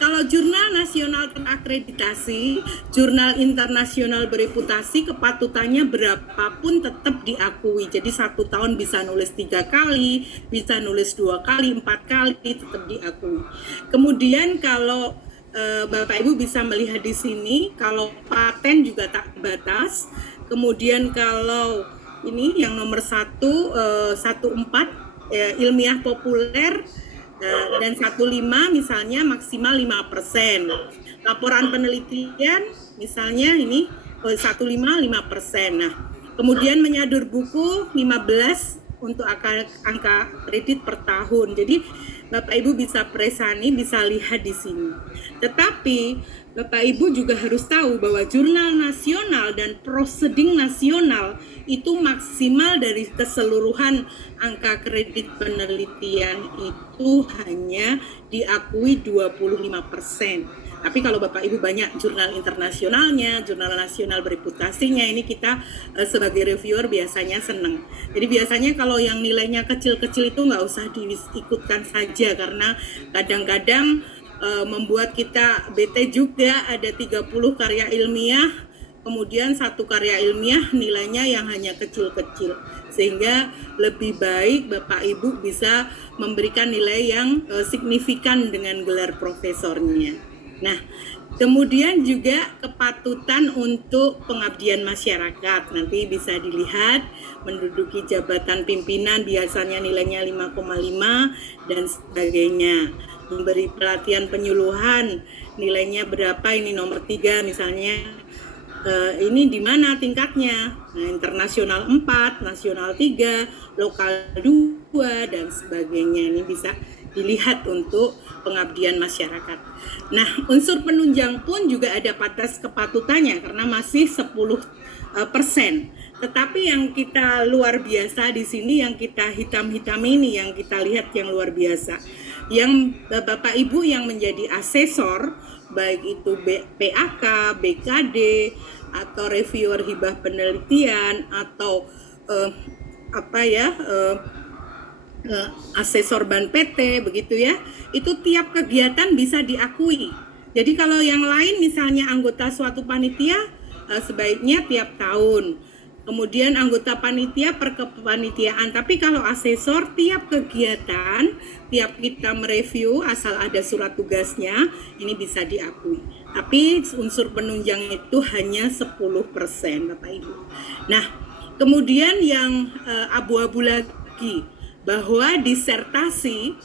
kalau jurnal nasional terakreditasi, jurnal internasional bereputasi, kepatutannya berapapun tetap diakui. Jadi 1 tahun bisa nulis 3 kali, bisa nulis 2 kali, 4 kali, tetap diakui. Kemudian kalau Bapak Ibu bisa melihat di sini, kalau paten juga tak batas. Kemudian kalau ini yang nomor 1, 14, ilmiah populer Dan 15 misalnya maksimal 5%. Laporan penelitian misalnya ini 15 5%. Nah, kemudian menyadur buku 15 untuk angka kredit per tahun. Jadi Bapak Ibu bisa presani, bisa lihat di sini. Tetapi Bapak Ibu juga harus tahu bahwa jurnal nasional dan proseding nasional itu maksimal dari keseluruhan angka kredit penelitian itu hanya diakui 25%. Tapi kalau Bapak Ibu banyak jurnal internasionalnya, jurnal nasional bereputasinya, ini kita sebagai reviewer biasanya seneng. Jadi biasanya kalau yang nilainya kecil-kecil itu nggak usah diikutkan saja, karena kadang-kadang membuat kita bete juga. Ada 30 karya ilmiah, kemudian satu karya ilmiah nilainya yang hanya kecil-kecil. Sehingga lebih baik Bapak Ibu bisa memberikan nilai yang signifikan dengan gelar profesornya. Nah, kemudian juga kepatutan untuk pengabdian masyarakat. Nanti bisa dilihat, menduduki jabatan pimpinan biasanya nilainya 5,5 dan sebagainya. Memberi pelatihan penyuluhan nilainya berapa, ini nomor 3 misalnya. Ini di mana tingkatnya? Nah, internasional 4, nasional 3, lokal 2 dan sebagainya. Ini bisa dilihat untuk pengabdian masyarakat. Nah, unsur penunjang pun juga ada batas kepatutannya karena masih 10%. Tetapi yang kita luar biasa di sini, yang kita hitam-hitam ini, yang kita lihat yang luar biasa. Yang Bapak Ibu yang menjadi asesor, baik itu PAK, BKD, atau reviewer hibah penelitian, atau asesor ban PT, begitu ya, itu tiap kegiatan bisa diakui. Jadi kalau yang lain misalnya anggota suatu panitia sebaiknya tiap tahun, kemudian anggota panitia per kepanitiaan. Tapi kalau asesor tiap kegiatan, tiap kita mereview asal ada surat tugasnya, ini bisa diakui. Tapi unsur penunjang itu hanya 10% Bapak Ibu. Nah, kemudian yang abu-abu lagi, bahwa disertasi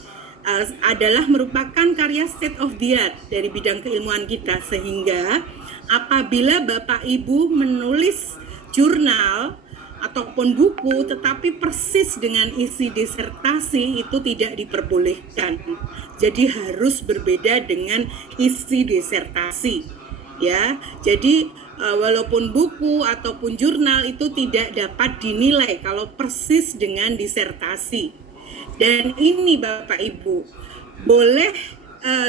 adalah merupakan karya state of the art dari bidang keilmuan kita, sehingga apabila Bapak Ibu menulis jurnal ataupun buku tetapi persis dengan isi disertasi, itu tidak diperbolehkan. Jadi harus berbeda dengan isi disertasi, ya. Jadi walaupun buku ataupun jurnal itu tidak dapat dinilai kalau persis dengan disertasi. Dan ini Bapak Ibu, boleh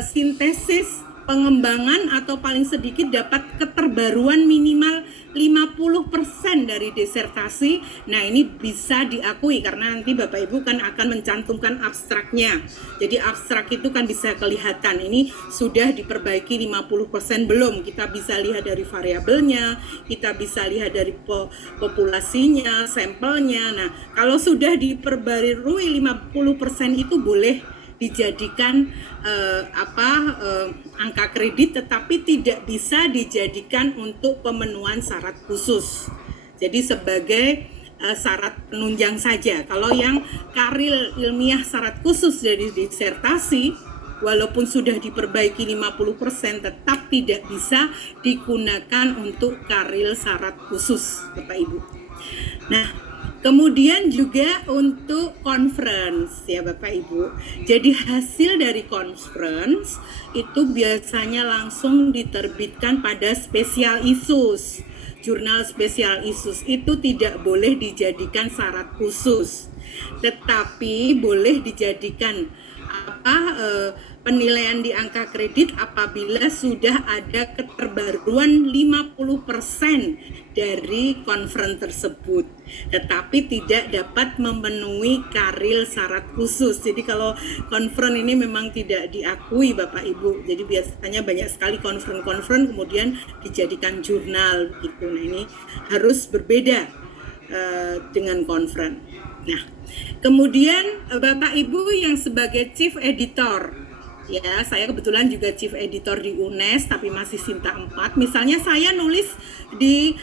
sintesis, pengembangan, atau paling sedikit dapat keterbaruan minimal 50% dari disertasi. Nah, ini bisa diakui karena nanti Bapak Ibu kan akan mencantumkan abstraknya. Jadi abstrak itu kan bisa kelihatan ini sudah diperbaiki 50% belum. Kita bisa lihat dari variabelnya, kita bisa lihat dari populasinya, sampelnya. Nah, kalau sudah diperbarui 50% itu boleh dijadikan angka kredit, tetapi tidak bisa dijadikan untuk pemenuhan syarat khusus. Jadi sebagai syarat penunjang saja. Kalau yang karya ilmiah syarat khusus dari disertasi, walaupun sudah diperbaiki 50%, tetap tidak bisa digunakan untuk karya syarat khusus, Bapak Ibu. Nah, kemudian juga untuk conference ya Bapak Ibu. Jadi hasil dari conference itu biasanya langsung diterbitkan pada special issues. Jurnal special issues itu tidak boleh dijadikan syarat khusus, tetapi boleh dijadikan penilaian di angka kredit apabila sudah ada keterbaruan 50% dari conference tersebut, tetapi tidak dapat memenuhi karil syarat khusus. Jadi kalau conference ini memang tidak diakui Bapak Ibu. Jadi biasanya banyak sekali conference kemudian dijadikan jurnal gitu. Nah, ini harus berbeda dengan conference. Nah, kemudian Bapak Ibu yang sebagai chief editor Ya, saya kebetulan juga chief editor di UNES tapi masih Sinta 4. Misalnya saya nulis di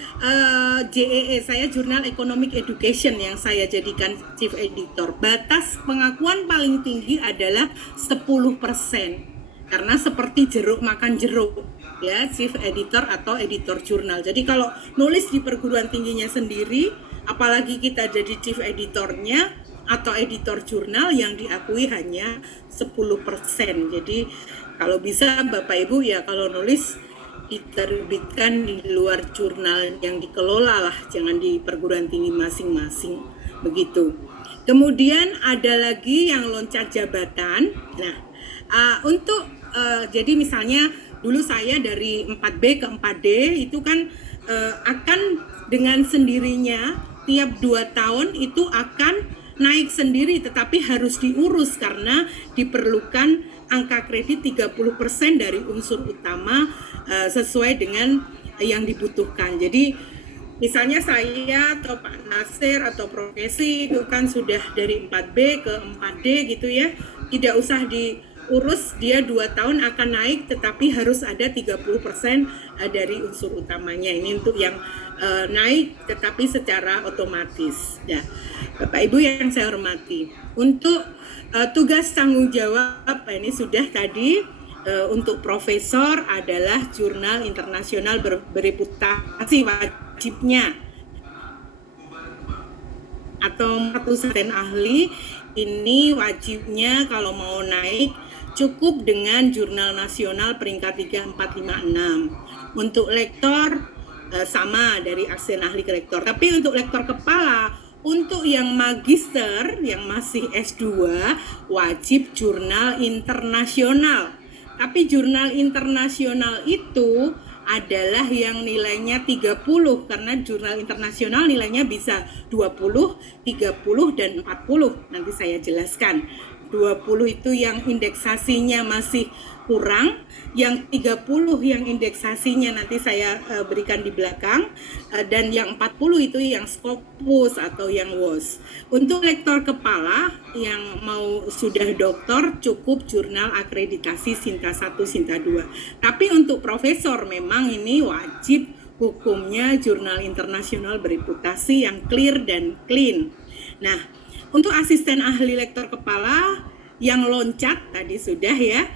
JEE, saya Jurnal Economic Education yang saya jadikan chief editor. Batas pengakuan paling tinggi adalah 10%. Karena seperti jeruk makan jeruk, ya, chief editor atau editor jurnal. Jadi kalau nulis di perguruan tingginya sendiri, apalagi kita jadi chief editornya atau editor jurnal, yang diakui hanya 10%. Jadi kalau bisa Bapak Ibu ya kalau nulis diterbitkan di luar jurnal yang dikelola lah, jangan di perguruan tinggi masing-masing, begitu. Kemudian ada lagi yang loncat jabatan. Nah, jadi misalnya dulu saya dari 4B ke 4D itu kan akan dengan sendirinya tiap 2 tahun itu akan naik sendiri, tetapi harus diurus karena diperlukan angka kredit 30% dari unsur utama sesuai dengan yang dibutuhkan. Jadi misalnya saya atau Pak Nasir atau Profesi itu kan sudah dari 4B ke 4D gitu ya, tidak usah diurus, dia 2 tahun akan naik, tetapi harus ada 30% dari unsur utamanya. Ini untuk yang naik tetapi secara otomatis ya. Bapak Ibu yang saya hormati, untuk tugas tanggung jawab ini sudah tadi. Untuk profesor adalah jurnal internasional bereputasi wajibnya, atau dosen ahli ini wajibnya kalau mau naik cukup dengan jurnal nasional peringkat 3, 4, 5, 6. Untuk lektor sama dari aksen ahli ke lektor. Tapi untuk lektor kepala, untuk yang magister yang masih S2 wajib jurnal internasional. Tapi jurnal internasional itu adalah yang nilainya 30, karena jurnal internasional nilainya bisa 20, 30 dan 40. Nanti saya jelaskan. 20 itu yang indeksasinya masih kurang, yang 30 yang indeksasinya nanti saya berikan di belakang, dan yang 40 itu yang Scopus atau yang WOS. Untuk lektor kepala yang mau sudah doktor cukup jurnal akreditasi Sinta 1, Sinta 2. Tapi untuk profesor memang ini wajib hukumnya jurnal internasional bereputasi yang clear dan clean. Nah, untuk asisten ahli lektor kepala yang loncat tadi sudah ya,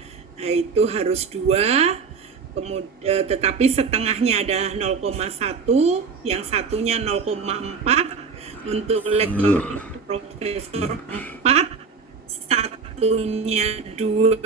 itu harus 2, tetapi setengahnya ada 0,1, yang satunya 0,4. Untuk lektor profesor 4, satunya 2,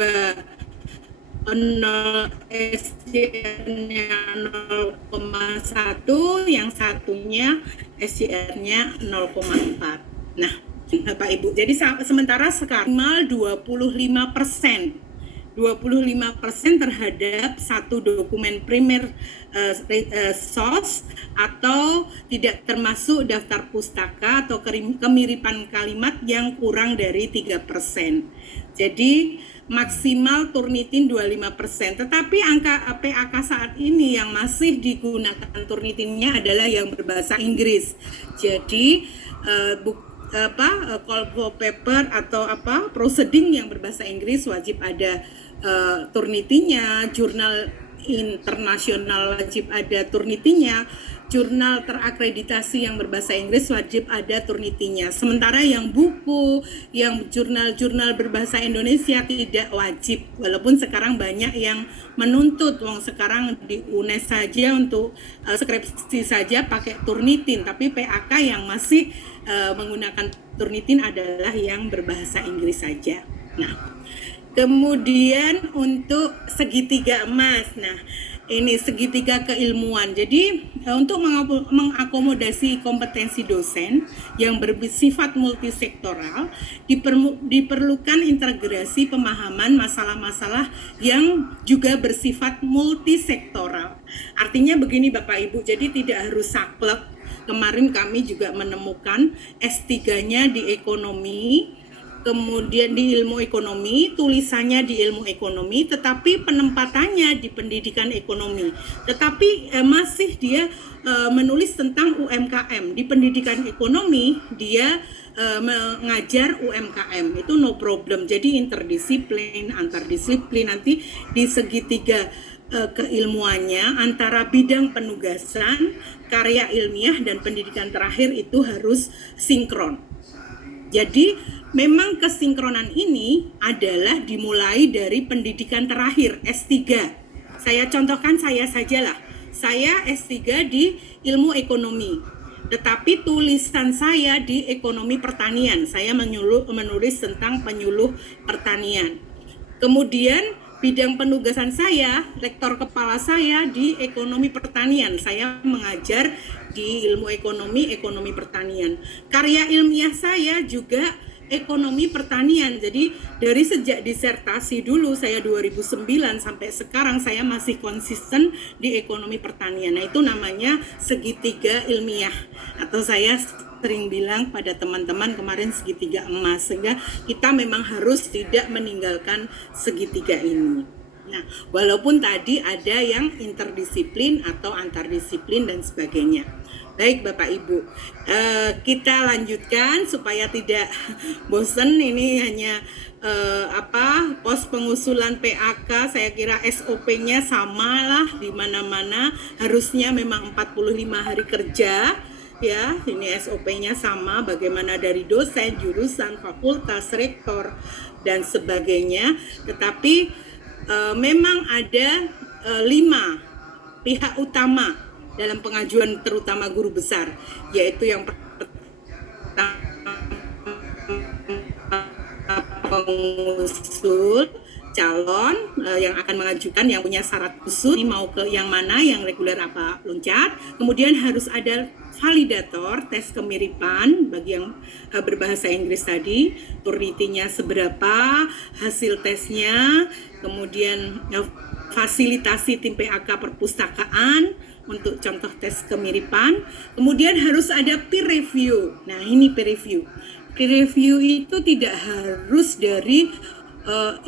SJR-nya 0,1, yang satunya SJR-nya 0,4. Nah, Bapak Ibu, jadi sementara sekarang minimal 25% terhadap satu dokumen primer source atau tidak termasuk daftar pustaka atau kemiripan kalimat yang kurang dari 3%. Jadi maksimal Turnitin 25%. Tetapi angka PAK saat ini yang masih digunakan Turnitinnya adalah yang berbahasa Inggris. Jadi call for paper atau proceeding yang berbahasa Inggris wajib ada Turnitinnya, jurnal internasional wajib ada Turnitinnya, jurnal terakreditasi yang berbahasa Inggris wajib ada Turnitinnya. Sementara yang buku, yang jurnal-jurnal berbahasa Indonesia tidak wajib. Walaupun sekarang banyak yang menuntut, sekarang di UNES saja untuk skripsi saja pakai Turnitin, tapi PAK yang masih menggunakan Turnitin adalah yang berbahasa Inggris saja. Nah, kemudian untuk segitiga emas. Nah, ini segitiga keilmuan. Jadi untuk mengakomodasi kompetensi dosen yang bersifat multisektoral, diperlukan integrasi pemahaman masalah-masalah yang juga bersifat multisektoral. Artinya begini Bapak Ibu, jadi tidak harus saklek. Kemarin kami juga menemukan S3-nya di ekonomi, kemudian di ilmu ekonomi, tulisannya di ilmu ekonomi, tetapi penempatannya di pendidikan ekonomi. Tetapi masih dia menulis tentang UMKM. Di pendidikan ekonomi dia mengajar UMKM, itu no problem. Jadi interdisiplin, antardisiplin, nanti di segitiga keilmuannya antara bidang penugasan, karya ilmiah, dan pendidikan terakhir itu harus sinkron. Jadi memang kesinkronan ini adalah dimulai dari pendidikan terakhir S3. Saya contohkan saya sajalah. Saya S3 di ilmu ekonomi. Tetapi tulisan saya di ekonomi pertanian. Saya menulis tentang penyuluh pertanian. Kemudian bidang penugasan saya, rektor kepala saya di ekonomi pertanian. Saya mengajar di ilmu ekonomi pertanian. Karya ilmiah saya juga ekonomi pertanian. Jadi dari sejak disertasi dulu saya 2009 sampai sekarang saya masih konsisten di ekonomi pertanian. Nah, itu namanya segitiga ilmiah, atau saya sering bilang pada teman-teman kemarin segitiga emas, sehingga kita memang harus tidak meninggalkan segitiga ini. Nah, walaupun tadi ada yang interdisiplin atau antardisiplin dan sebagainya. Baik Bapak Ibu, kita lanjutkan supaya tidak bosan. Ini hanya pos pengusulan PAK. Saya kira SOP-nya sama lah di mana-mana. Harusnya memang 45 hari kerja. Ya, ini SOP-nya sama, bagaimana dari dosen, jurusan, fakultas, rektor, dan sebagainya. Tetapi memang ada 5 pihak utama dalam pengajuan, terutama guru besar, yaitu yang pertama pengusul calon yang akan mengajukan, yang punya syarat khusus, ini mau ke yang mana, yang reguler apa loncat. Kemudian harus ada validator, tes kemiripan bagi yang berbahasa Inggris tadi, turnitinnya seberapa, hasil tesnya, kemudian fasilitasi tim PAK perpustakaan untuk contoh tes kemiripan. Kemudian harus ada peer review. Nah, ini peer review. Peer review itu tidak harus dari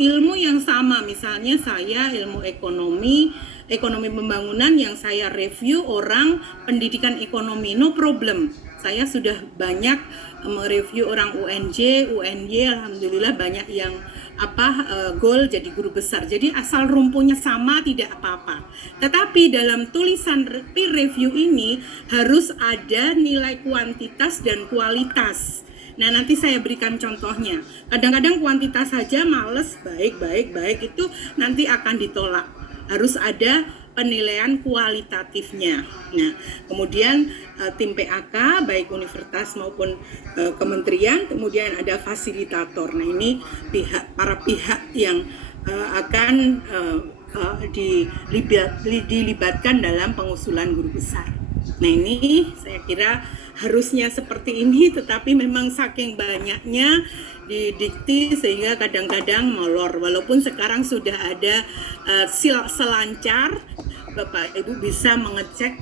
ilmu yang sama. Misalnya saya ilmu ekonomi pembangunan, yang saya review orang pendidikan ekonomi, no problem. Saya sudah banyak mereview orang UNJ, alhamdulillah banyak yang goal jadi guru besar. Jadi asal rumputnya sama tidak apa-apa. Tetapi dalam tulisan peer review ini harus ada nilai kuantitas dan kualitas. Nah, nanti saya berikan contohnya. Kadang-kadang kuantitas saja males, baik itu nanti akan ditolak. Harus ada penilaian kualitatifnya. Nah, kemudian tim PAK baik universitas maupun kementerian, kemudian ada fasilitator. Nah, ini para pihak yang akan dilibatkan dalam pengusulan guru besar. Nah, ini saya kira harusnya seperti ini, tetapi memang saking banyaknya didikti sehingga kadang-kadang molor. Walaupun sekarang sudah ada selancar, Bapak Ibu bisa mengecek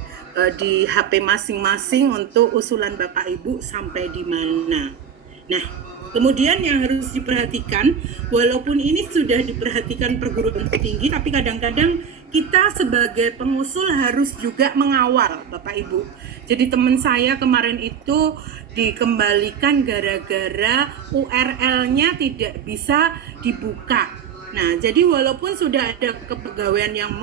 di HP masing-masing untuk usulan Bapak Ibu sampai di mana. Nah, kemudian yang harus diperhatikan, walaupun ini sudah diperhatikan perguruan tinggi, tapi kadang-kadang kita sebagai pengusul harus juga mengawal, Bapak Ibu. Jadi teman saya kemarin itu dikembalikan gara-gara URL-nya tidak bisa dibuka. Nah, jadi walaupun sudah ada kepegawaian yang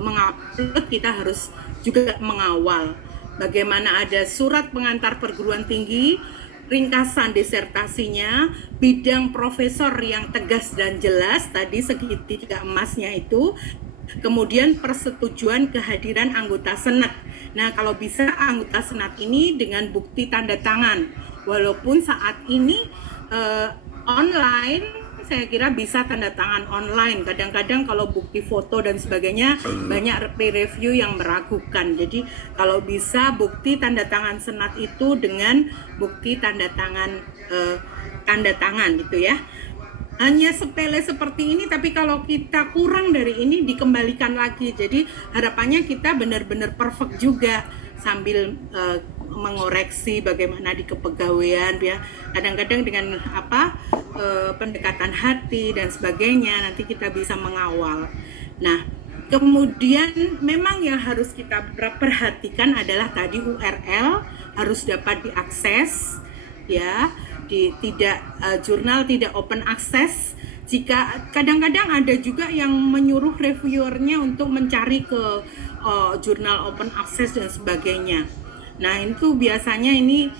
mengupload, kita harus juga mengawal. Bagaimana ada surat pengantar perguruan tinggi, ringkasan disertasinya, bidang profesor yang tegas dan jelas, tadi segitiga emasnya itu, kemudian persetujuan kehadiran anggota senat. Nah, kalau bisa anggota senat ini dengan bukti tanda tangan. Walaupun saat ini online, saya kira bisa tanda tangan online. Kadang-kadang kalau bukti foto dan sebagainya banyak peer review yang meragukan. Jadi kalau bisa bukti tanda tangan senat itu dengan bukti tanda tangan gitu ya. Hanya sepele seperti ini, tapi kalau kita kurang dari ini dikembalikan lagi. Jadi harapannya kita benar-benar perfect juga sambil mengoreksi bagaimana di kepegawaian ya. Kadang-kadang dengan pendekatan hati dan sebagainya nanti kita bisa mengawal. Nah, kemudian memang yang harus kita perhatikan adalah tadi URL harus dapat diakses ya, jurnal tidak open access. Jika kadang-kadang ada juga yang menyuruh reviewernya untuk mencari ke jurnal open access dan sebagainya. Nah, itu biasanya ini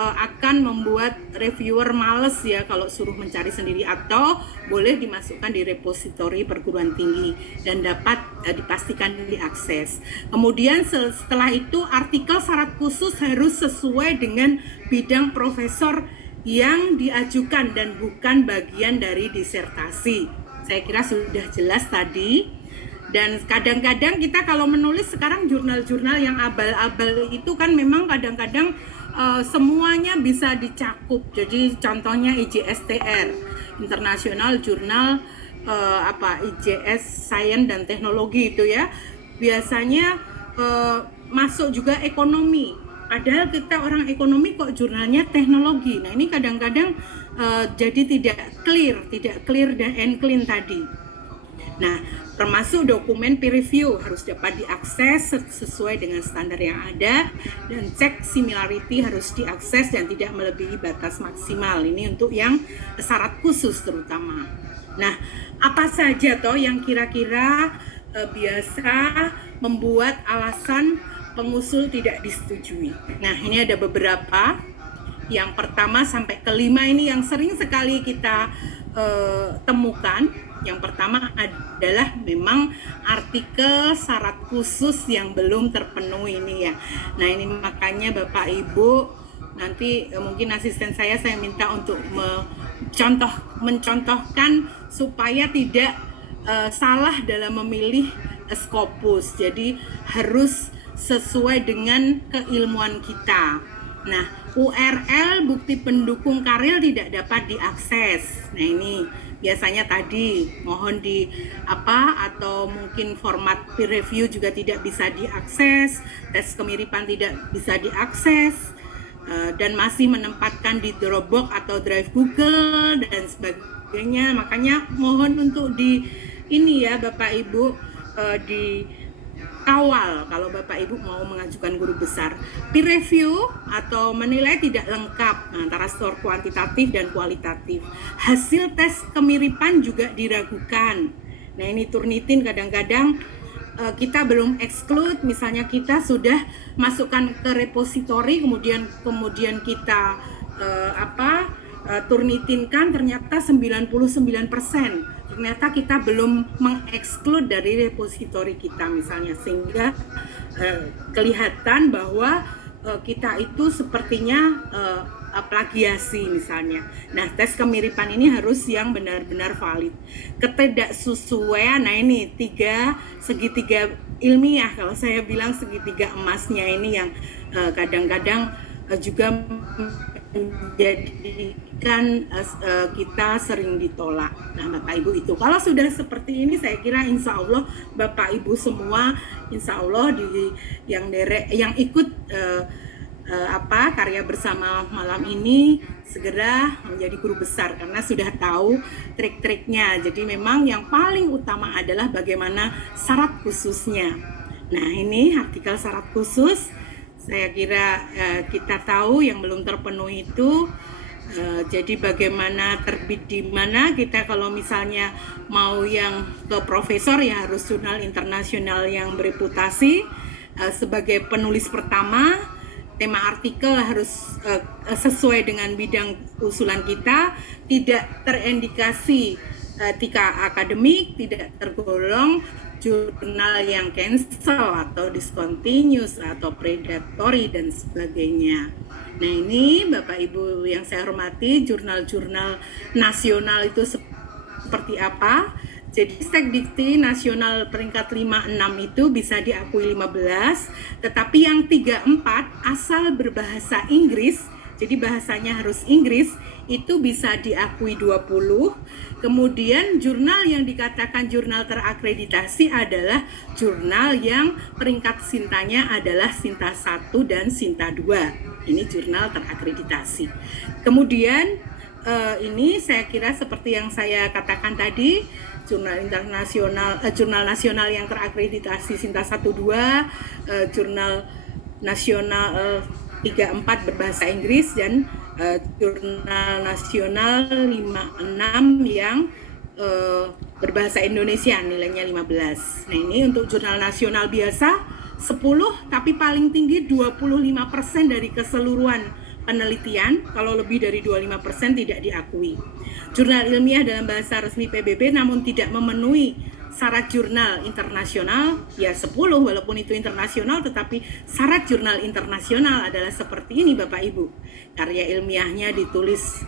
akan membuat reviewer males ya kalau suruh mencari sendiri, atau boleh dimasukkan di repositori perguruan tinggi dan dapat dipastikan diakses. Kemudian setelah itu artikel syarat khusus harus sesuai dengan bidang profesor yang diajukan dan bukan bagian dari disertasi. Saya kira sudah jelas tadi. Dan kadang-kadang kita kalau menulis sekarang jurnal-jurnal yang abal-abal itu kan memang kadang-kadang semuanya bisa dicakup. Jadi contohnya IJSTR, International Journal IJS Science dan Teknologi itu ya. Biasanya masuk juga ekonomi. Padahal kita orang ekonomi kok jurnalnya teknologi. Nah, ini kadang-kadang jadi tidak clear dan clean tadi. Nah, termasuk dokumen peer review harus dapat diakses sesuai dengan standar yang ada, dan cek similarity harus diakses dan tidak melebihi batas maksimal. Ini untuk yang syarat khusus terutama. Nah, apa saja toh yang kira-kira biasa membuat alasan pengusul tidak disetujui? Nah, ini ada beberapa. Yang pertama sampai kelima ini yang sering sekali kita temukan. Yang pertama adalah memang artikel syarat khusus yang belum terpenuhi ini ya. Nah, ini makanya Bapak Ibu nanti mungkin asisten saya minta untuk mencontohkan supaya tidak salah dalam memilih Scopus. Jadi harus sesuai dengan keilmuan kita. Nah, URL bukti pendukung karya tidak dapat diakses. Nah, ini biasanya tadi mohon atau mungkin format peer review juga tidak bisa diakses, tes kemiripan tidak bisa diakses, dan masih menempatkan di Dropbox atau Drive Google dan sebagainya. Makanya mohon untuk Bapak Ibu dikawal kalau Bapak Ibu mau mengajukan guru besar. Peer review atau menilai tidak lengkap antara skor kuantitatif dan kualitatif. Hasil tes kemiripan juga diragukan. Nah, ini Turnitin kadang-kadang kita belum exclude, misalnya kita sudah masukkan ke repositori, kemudian kita Turnitinkan ternyata 99%. Ternyata kita belum mengeksklusif dari repositori kita misalnya, sehingga kelihatan bahwa kita itu sepertinya plagiasi misalnya. Nah, tes kemiripan ini harus yang benar-benar valid. Ketidaksesuaian, nah ini segitiga ilmiah, kalau saya bilang segitiga emasnya ini yang kadang-kadang juga menjadikan kita sering ditolak. Nah, Bapak Ibu itu kalau sudah seperti ini, saya kira insya Allah Bapak Ibu semua insya Allah yang ikut karya bersama malam ini segera menjadi guru besar karena sudah tahu trik-triknya. Jadi memang yang paling utama adalah bagaimana syarat khususnya. Nah, ini artikel syarat khusus. Saya kira kita tahu yang belum terpenuhi itu. Jadi bagaimana terbit di mana, kita kalau misalnya mau yang ke profesor ya harus jurnal internasional yang bereputasi. Sebagai penulis pertama, tema artikel harus sesuai dengan bidang usulan kita, tidak terindikasi etika akademik, tidak tergolong jurnal yang cancel atau discontinuous atau predatory dan sebagainya. Nah, ini Bapak Ibu yang saya hormati, jurnal-jurnal nasional itu seperti apa? Jadi Stekdikti nasional peringkat 5-6 itu bisa diakui 15, tetapi yang 3-4 asal berbahasa Inggris jadi bahasanya harus Inggris, itu bisa diakui 20. Kemudian jurnal yang dikatakan jurnal terakreditasi adalah jurnal yang peringkat Sintanya adalah Sinta 1 dan Sinta 2. Ini jurnal terakreditasi. Kemudian ini saya kira seperti yang saya katakan tadi, jurnal internasional, jurnal nasional yang terakreditasi Sinta 1 2, jurnal nasional 3-4 berbahasa Inggris, dan jurnal nasional 5-6 yang berbahasa Indonesia, nilainya 15. Nah, ini untuk jurnal nasional biasa 10, tapi paling tinggi 25% dari keseluruhan penelitian. Kalau lebih dari 25% tidak diakui. Jurnal ilmiah dalam bahasa resmi PBB namun tidak memenuhi syarat jurnal internasional, ya 10 walaupun itu internasional, tetapi syarat jurnal internasional adalah seperti ini Bapak Ibu. Karya ilmiahnya ditulis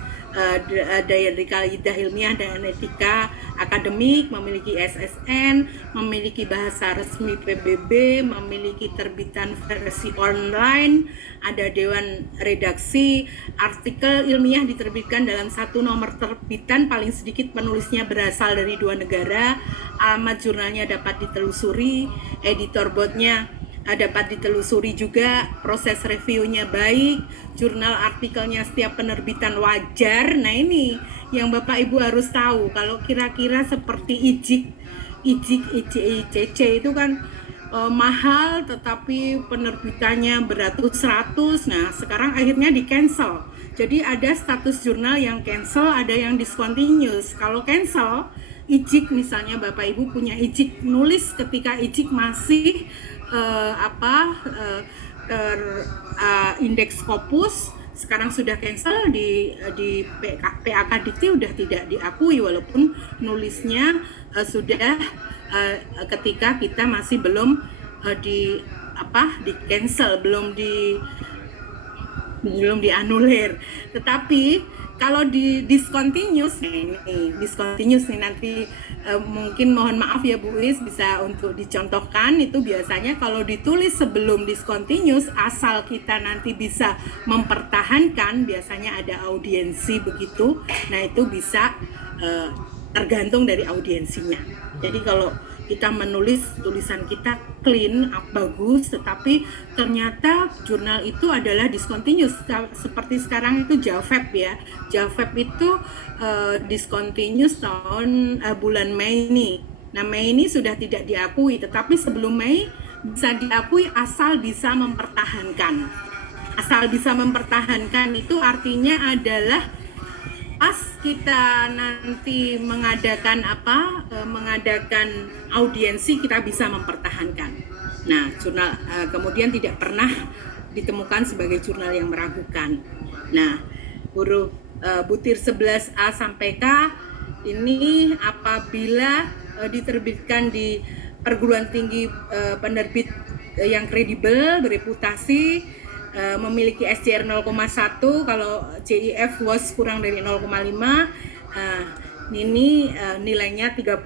dari kaidah ilmiah dan etika akademik, memiliki SSN, memiliki bahasa resmi PBB, memiliki terbitan versi online, ada dewan redaksi, artikel ilmiah diterbitkan dalam satu nomor terbitan, paling sedikit penulisnya berasal dari 2 negara, alamat jurnalnya dapat ditelusuri, editor boardnya dapat ditelusuri juga, proses reviewnya baik, jurnal artikelnya setiap penerbitan wajar. Nah, ini yang Bapak Ibu harus tahu. Kalau kira-kira seperti ICC itu kan mahal, tetapi penerbitannya beratus-ratus. Nah, sekarang akhirnya di cancel. Jadi ada status jurnal yang cancel, ada yang discontinuous. Kalau cancel, IJIK misalnya Bapak Ibu punya IJIK nulis ketika IJIK masih indeks Scopus, sekarang sudah cancel, di PAK Dikti udah tidak diakui walaupun nulisnya sudah ketika kita masih belum di cancel, belum dianulir. Tetapi kalau di discontinuous nih nanti mungkin mohon maaf ya Bu Is, bisa untuk dicontohkan. Itu biasanya kalau ditulis sebelum discontinuous, asal kita nanti bisa mempertahankan, biasanya ada audiensi begitu. Nah, itu bisa tergantung dari audiensinya. Jadi kalau kita menulis tulisan kita clean, bagus, tetapi ternyata jurnal itu adalah discontinuous, seperti sekarang itu JAVEP ya. JAVEP itu discontinuous tahun bulan Mei ini. Nah, Mei ini sudah tidak diakui, tetapi sebelum Mei bisa diakui asal bisa mempertahankan. Asal bisa mempertahankan itu artinya adalah pas kita nanti mengadakan audiensi, kita bisa mempertahankan. Nah, jurnal kemudian tidak pernah ditemukan sebagai jurnal yang meragukan. Nah, huruf butir 11A sampai K ini apabila diterbitkan di perguruan tinggi penerbit yang kredibel, bereputasi, memiliki SCR 0,1, kalau CIF WOS kurang dari 0,5, ini nilainya 30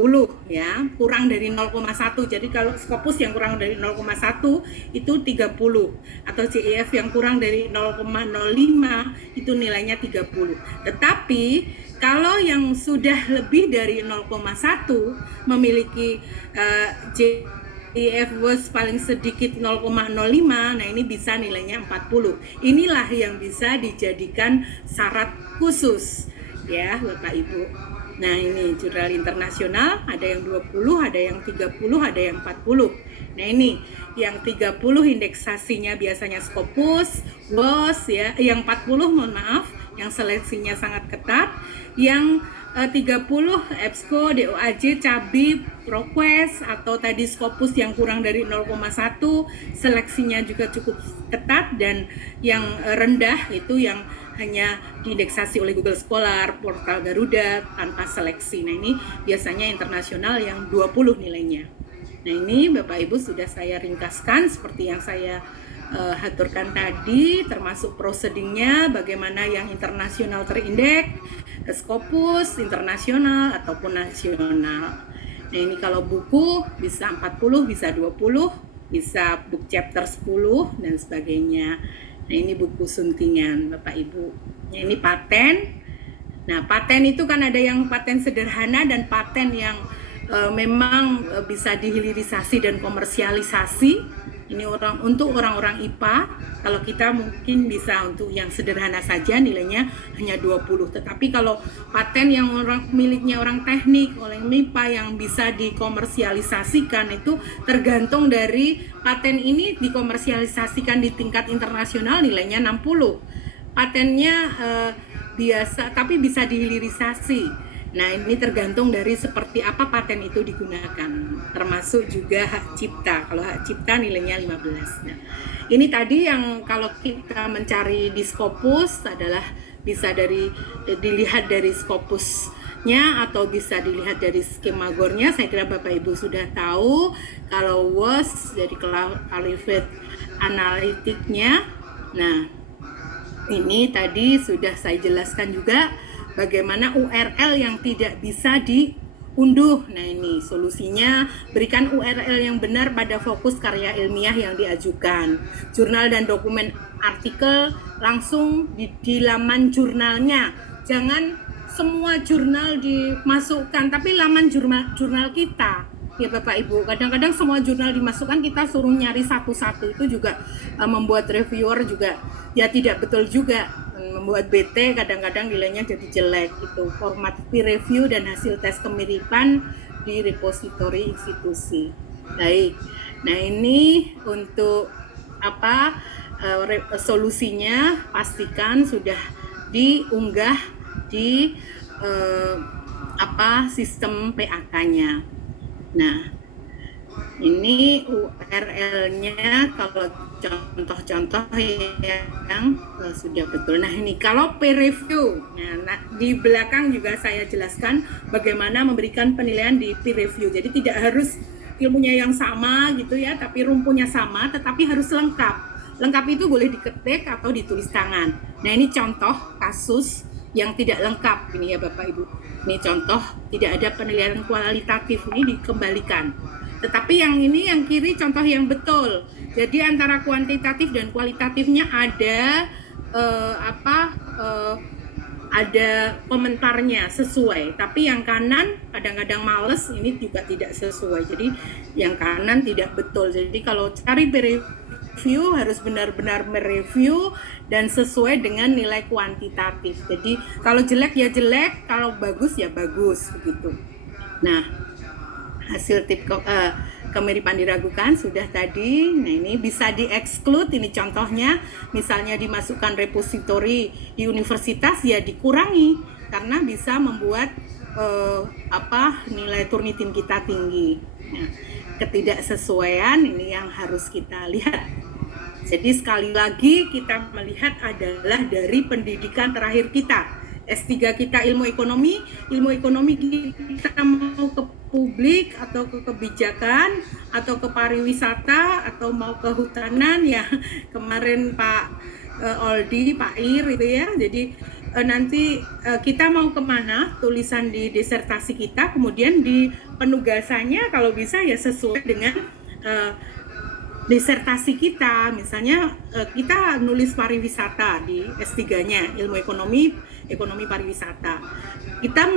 ya, kurang dari 0,1. Jadi kalau Scopus yang kurang dari 0,1 itu 30, atau CIF yang kurang dari 0,05 itu nilainya 30. Tetapi kalau yang sudah lebih dari 0,1 memiliki CIF WOS paling sedikit 0,05, nah ini bisa nilainya 40. Inilah yang bisa dijadikan syarat khusus ya Bapak Ibu. Nah, ini jurnal internasional, ada yang 20, ada yang 30, ada yang 40. Nah, ini yang 30 indeksasinya biasanya Scopus, WOS ya, yang 40 mohon maaf, yang seleksinya sangat ketat, yang 30 EBSCO, DOAJ, CABI, ProQuest, atau tadi Scopus yang kurang dari 0,1, seleksinya juga cukup ketat, dan yang rendah itu yang hanya diindeksasi oleh Google Scholar, portal Garuda tanpa seleksi. Nah, ini biasanya internasional yang 20 nilainya. Nah, ini Bapak Ibu sudah saya ringkaskan seperti yang saya haturkan tadi, termasuk prosedingnya, bagaimana yang internasional terindeks, Scopus, internasional ataupun nasional. Nah, ini kalau buku bisa 40, bisa 20, bisa book chapter 10 dan sebagainya. Nah, ini buku suntingan Bapak Ibu. Nah, ini paten. Nah, paten itu kan ada yang paten sederhana dan paten yang memang bisa dihilirisasi dan komersialisasi. Ini untuk orang-orang IPA. Kalau kita mungkin bisa untuk yang sederhana saja nilainya hanya 20. Tetapi kalau paten yang miliknya orang teknik, oleh MIPA yang bisa dikomersialisasikan itu tergantung dari paten ini dikomersialisasikan di tingkat internasional nilainya 60. Patennya biasa tapi bisa dihilirisasi. Nah, ini tergantung dari seperti apa paten itu digunakan, termasuk juga hak cipta. Kalau hak cipta nilainya 15. Nah, ini tadi yang kalau kita mencari di Scopus adalah bisa dilihat dari Scopusnya atau bisa dilihat dari skema GOR-nya. Saya kira Bapak Ibu sudah tahu kalau WOS dari Qualified Analytic-nya. Nah, ini tadi sudah saya jelaskan juga bagaimana URL yang tidak bisa diunduh. Nah, ini solusinya, berikan URL yang benar pada fokus karya ilmiah yang diajukan. Jurnal dan dokumen artikel langsung di laman jurnalnya. Jangan semua jurnal dimasukkan, tapi laman jurnal kita. Ya Bapak Ibu, kadang-kadang semua jurnal dimasukkan, kita suruh nyari satu-satu, itu juga membuat reviewer juga ya tidak betul juga, membuat BT kadang-kadang nilainya jadi jelek. Itu format peer review dan hasil tes kemiripan di repositori institusi. Baik, nah ini untuk solusinya pastikan sudah diunggah di sistem PAK-nya. Nah, ini URL-nya kalau contoh-contoh yang sudah betul. Nah, ini kalau peer review. Nah, di belakang juga saya jelaskan bagaimana memberikan penilaian di peer review. Jadi tidak harus ilmunya yang sama gitu ya, tapi rumputnya sama, tetapi harus lengkap. Lengkap itu boleh diketik atau ditulis tangan. Nah, ini contoh kasus yang tidak lengkap ini ya Bapak Ibu. Ini contoh tidak ada penilaian kualitatif, ini dikembalikan. Tetapi yang ini yang kiri contoh yang betul. Jadi antara kuantitatif dan kualitatifnya ada ada komentarnya sesuai. Tapi yang kanan kadang-kadang males, ini juga tidak sesuai. Jadi yang kanan tidak betul. Jadi kalau cari review harus benar-benar mereview dan sesuai dengan nilai kuantitatif. Jadi kalau jelek ya jelek, kalau bagus ya bagus begitu. Nah, hasil tip kemiripan diragukan sudah tadi. Nah, ini bisa di-exclude, ini contohnya. Misalnya dimasukkan repositori di universitas ya dikurangi karena bisa membuat nilai Turnitin kita tinggi. Nah, ketidaksesuaian ini yang harus kita lihat. Jadi sekali lagi kita melihat adalah dari pendidikan terakhir kita. S3 kita ilmu ekonomi kita mau ke publik atau ke kebijakan atau ke pariwisata atau mau ke hutanan ya. Kemarin Pak Oldi, Pak Ir itu ya. Jadi nanti kita mau kemana tulisan di disertasi kita, kemudian di penugasannya kalau bisa ya sesuai dengan disertasi kita. Misalnya kita nulis pariwisata di S3-nya, ilmu ekonomi pariwisata. Kita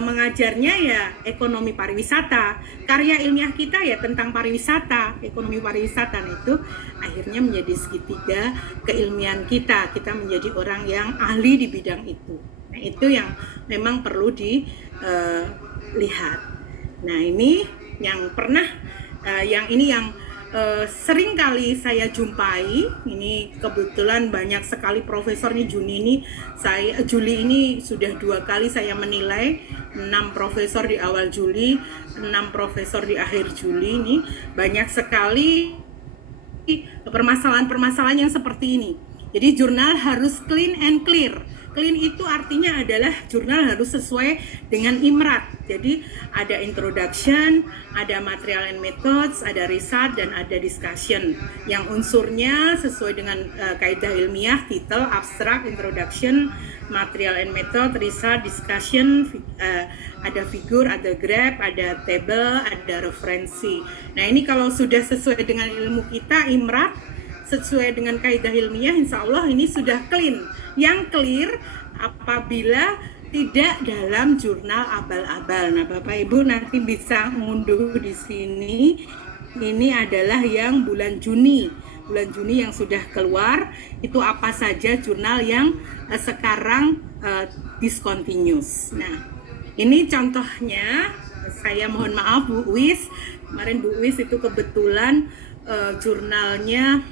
mengajarnya ya ekonomi pariwisata. Karya ilmiah kita ya tentang pariwisata, ekonomi pariwisata. Nah, itu akhirnya menjadi segitiga keilmian kita. Kita menjadi orang yang ahli di bidang itu. Nah, itu yang memang perlu dilihat. Nah, ini yang pernah yang sering kali saya jumpai. Ini kebetulan banyak sekali profesor nih. Juli ini sudah 2 kali saya menilai, 6 profesor di awal Juli, 6 profesor di akhir Juli. Ini banyak sekali permasalahan-permasalahan yang seperti ini. Jadi jurnal harus clean and clear. Clean itu artinya adalah jurnal harus sesuai dengan IMRAT. Jadi ada introduction, ada material and methods, ada research, dan ada discussion. Yang unsurnya sesuai dengan kaidah ilmiah, title, abstract, introduction, material and method, research, discussion, ada figur, ada graph, ada table, ada referensi. Nah, ini kalau sudah sesuai dengan ilmu kita, IMRAT, sesuai dengan kaidah ilmiah, insya Allah ini sudah clean. Yang clear apabila tidak dalam jurnal abal-abal. Nah, Bapak Ibu nanti bisa mengunduh di sini. Ini adalah yang bulan Juni. Bulan Juni yang sudah keluar, itu apa saja jurnal yang sekarang discontinuous. Nah, ini contohnya. Saya mohon maaf Bu Wis. Kemarin Bu Wis itu kebetulan jurnalnya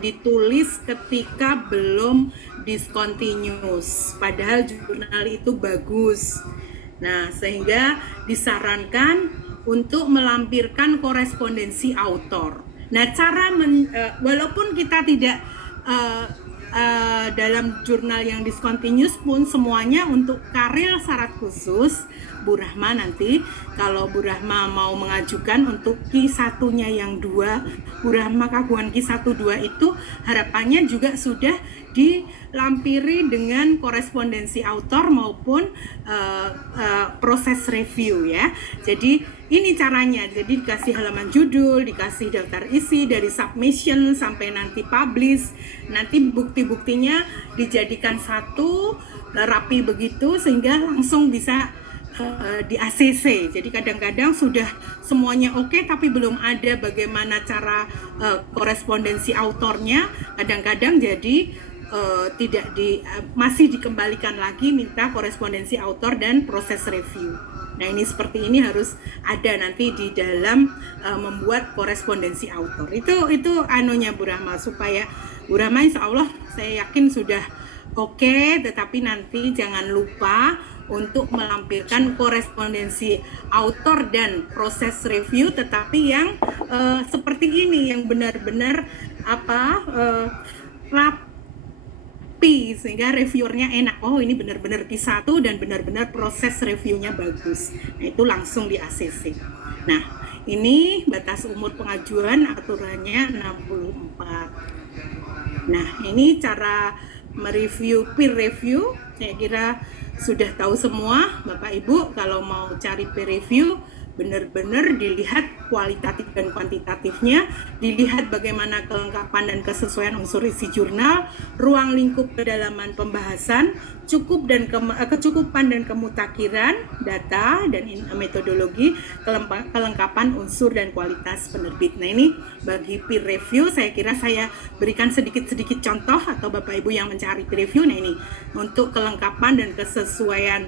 ditulis ketika belum discontinuous, padahal jurnal itu bagus. Nah, sehingga disarankan untuk melampirkan korespondensi autor. Nah, cara walaupun kita tidak dalam jurnal yang discontinuous pun semuanya untuk karya syarat khusus Bu Rahma nanti kalau Bu Rahma mau mengajukan untuk Q1-nya yang 2 Bu Rahma Kaguan Q1 2 itu harapannya juga sudah dilampiri dengan korespondensi autor maupun proses review ya. Jadi ini caranya, jadi dikasih halaman judul, dikasih daftar isi dari submission sampai nanti publish. Nanti bukti-buktinya dijadikan satu rapi begitu sehingga langsung bisa di ACC. Jadi kadang-kadang sudah semuanya oke, tapi belum ada bagaimana cara korespondensi autornya. Kadang-kadang jadi tidak masih dikembalikan lagi minta korespondensi autor dan proses review. Nah, ini seperti ini harus ada nanti di dalam membuat korespondensi autor. Itu anunya Bu Rahma, supaya Bu Rahma insya Allah saya yakin sudah oke, tetapi nanti jangan lupa untuk melampirkan korespondensi autor dan proses review, tetapi yang seperti ini yang benar-benar rapi sehingga reviewernya enak. Oh, ini benar-benar Q1 dan benar-benar proses reviewnya bagus. Nah, itu langsung di ACC. Nah, ini batas umur pengajuan aturannya 64. Nah, ini cara mereview peer review. Saya kira sudah tahu semua Bapak Ibu, kalau mau cari peer review benar-benar dilihat kualitatif dan kuantitatifnya, dilihat bagaimana kelengkapan dan kesesuaian unsur isi jurnal, ruang lingkup kedalaman pembahasan, kecukupan dan kemutakhiran data dan metodologi, kelengkapan unsur dan kualitas penerbit. Nah, ini bagi peer review saya kira saya berikan sedikit-sedikit contoh, atau Bapak Ibu yang mencari peer review. Nah, ini untuk kelengkapan dan kesesuaian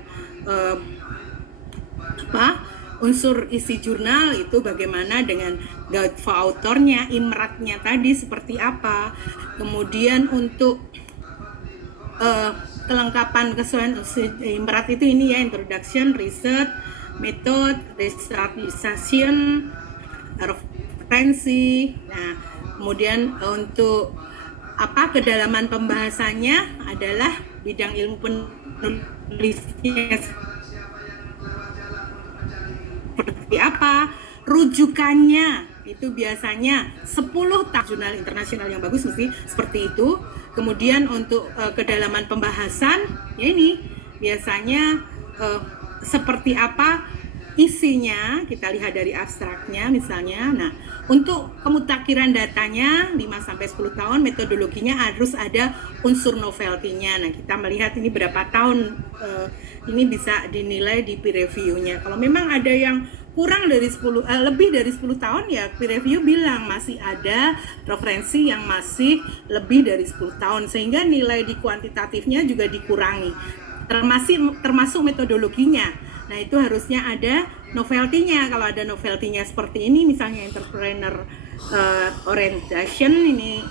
unsur isi jurnal itu bagaimana dengan guide for authornya, imratnya tadi seperti apa. Kemudian untuk kelengkapan kesesuaian imrat itu ini ya, introduction, research, method, researchization, referensi. Nah, kemudian untuk kedalaman pembahasannya adalah bidang ilmu penulisnya seperti apa, rujukannya itu biasanya 10 jurnal internasional yang bagus mesti seperti itu. Kemudian untuk kedalaman pembahasan ya ini biasanya seperti apa isinya, kita lihat dari abstraknya misalnya. Nah, untuk kemutakhiran datanya 5-10 tahun, metodologinya harus ada unsur novelty-nya. Nah, kita melihat ini berapa tahun ini bisa dinilai di peer review-nya. Kalau memang ada yang kurang dari lebih dari 10 tahun ya peer review bilang masih ada referensi yang masih lebih dari 10 tahun, sehingga nilai di kuantitatifnya juga dikurangi, termasuk metodologinya. Nah, itu harusnya ada novelty-nya. Kalau ada novelty-nya seperti ini, misalnya entrepreneur orientation, ini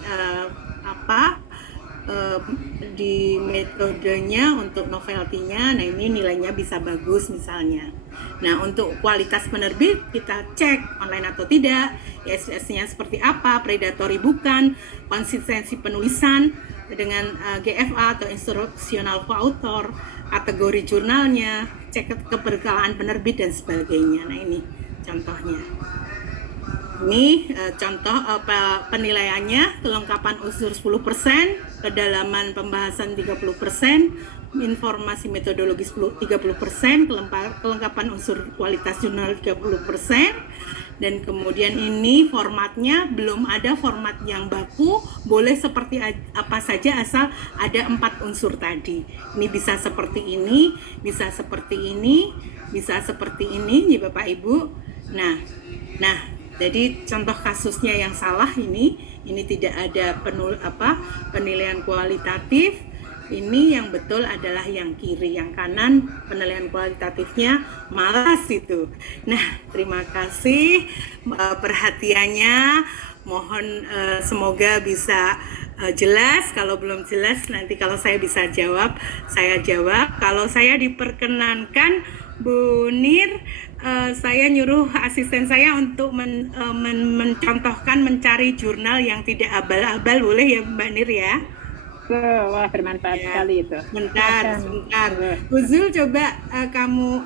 di metodenya untuk novelty-nya, nah ini nilainya bisa bagus misalnya. Nah, untuk kualitas penerbit kita cek online atau tidak, ISS-nya seperti apa, predatory bukan, konsistensi penulisan dengan GFA atau instructional co-author, kategori jurnalnya, cek keberkelaan penerbit dan sebagainya. Nah, ini contohnya. Ini contoh penilaiannya, kelengkapan unsur 10%, kedalaman pembahasan 30%, informasi metodologis 30%, kelengkapan unsur kualitas jurnal 30%, Dan kemudian ini formatnya belum ada format yang baku, boleh seperti apa saja asal ada 4 unsur tadi. Ini bisa seperti ini, bisa seperti ini, bisa seperti ini ya Bapak Ibu. Nah, jadi contoh kasusnya yang salah ini tidak ada penilaian kualitatif. Ini yang betul adalah yang kiri, yang kanan penilaian kualitatifnya malas itu. Nah, terima kasih perhatiannya. Mohon semoga bisa jelas. Kalau belum jelas nanti kalau saya bisa jawab, saya jawab. Kalau saya diperkenankan Bu Nir, saya nyuruh asisten saya untuk mencontohkan mencari jurnal yang tidak abal-abal, boleh ya Mbak Nir ya? Wah, bermanfaat sekali itu. Sebentar. Bu Zul, coba kamu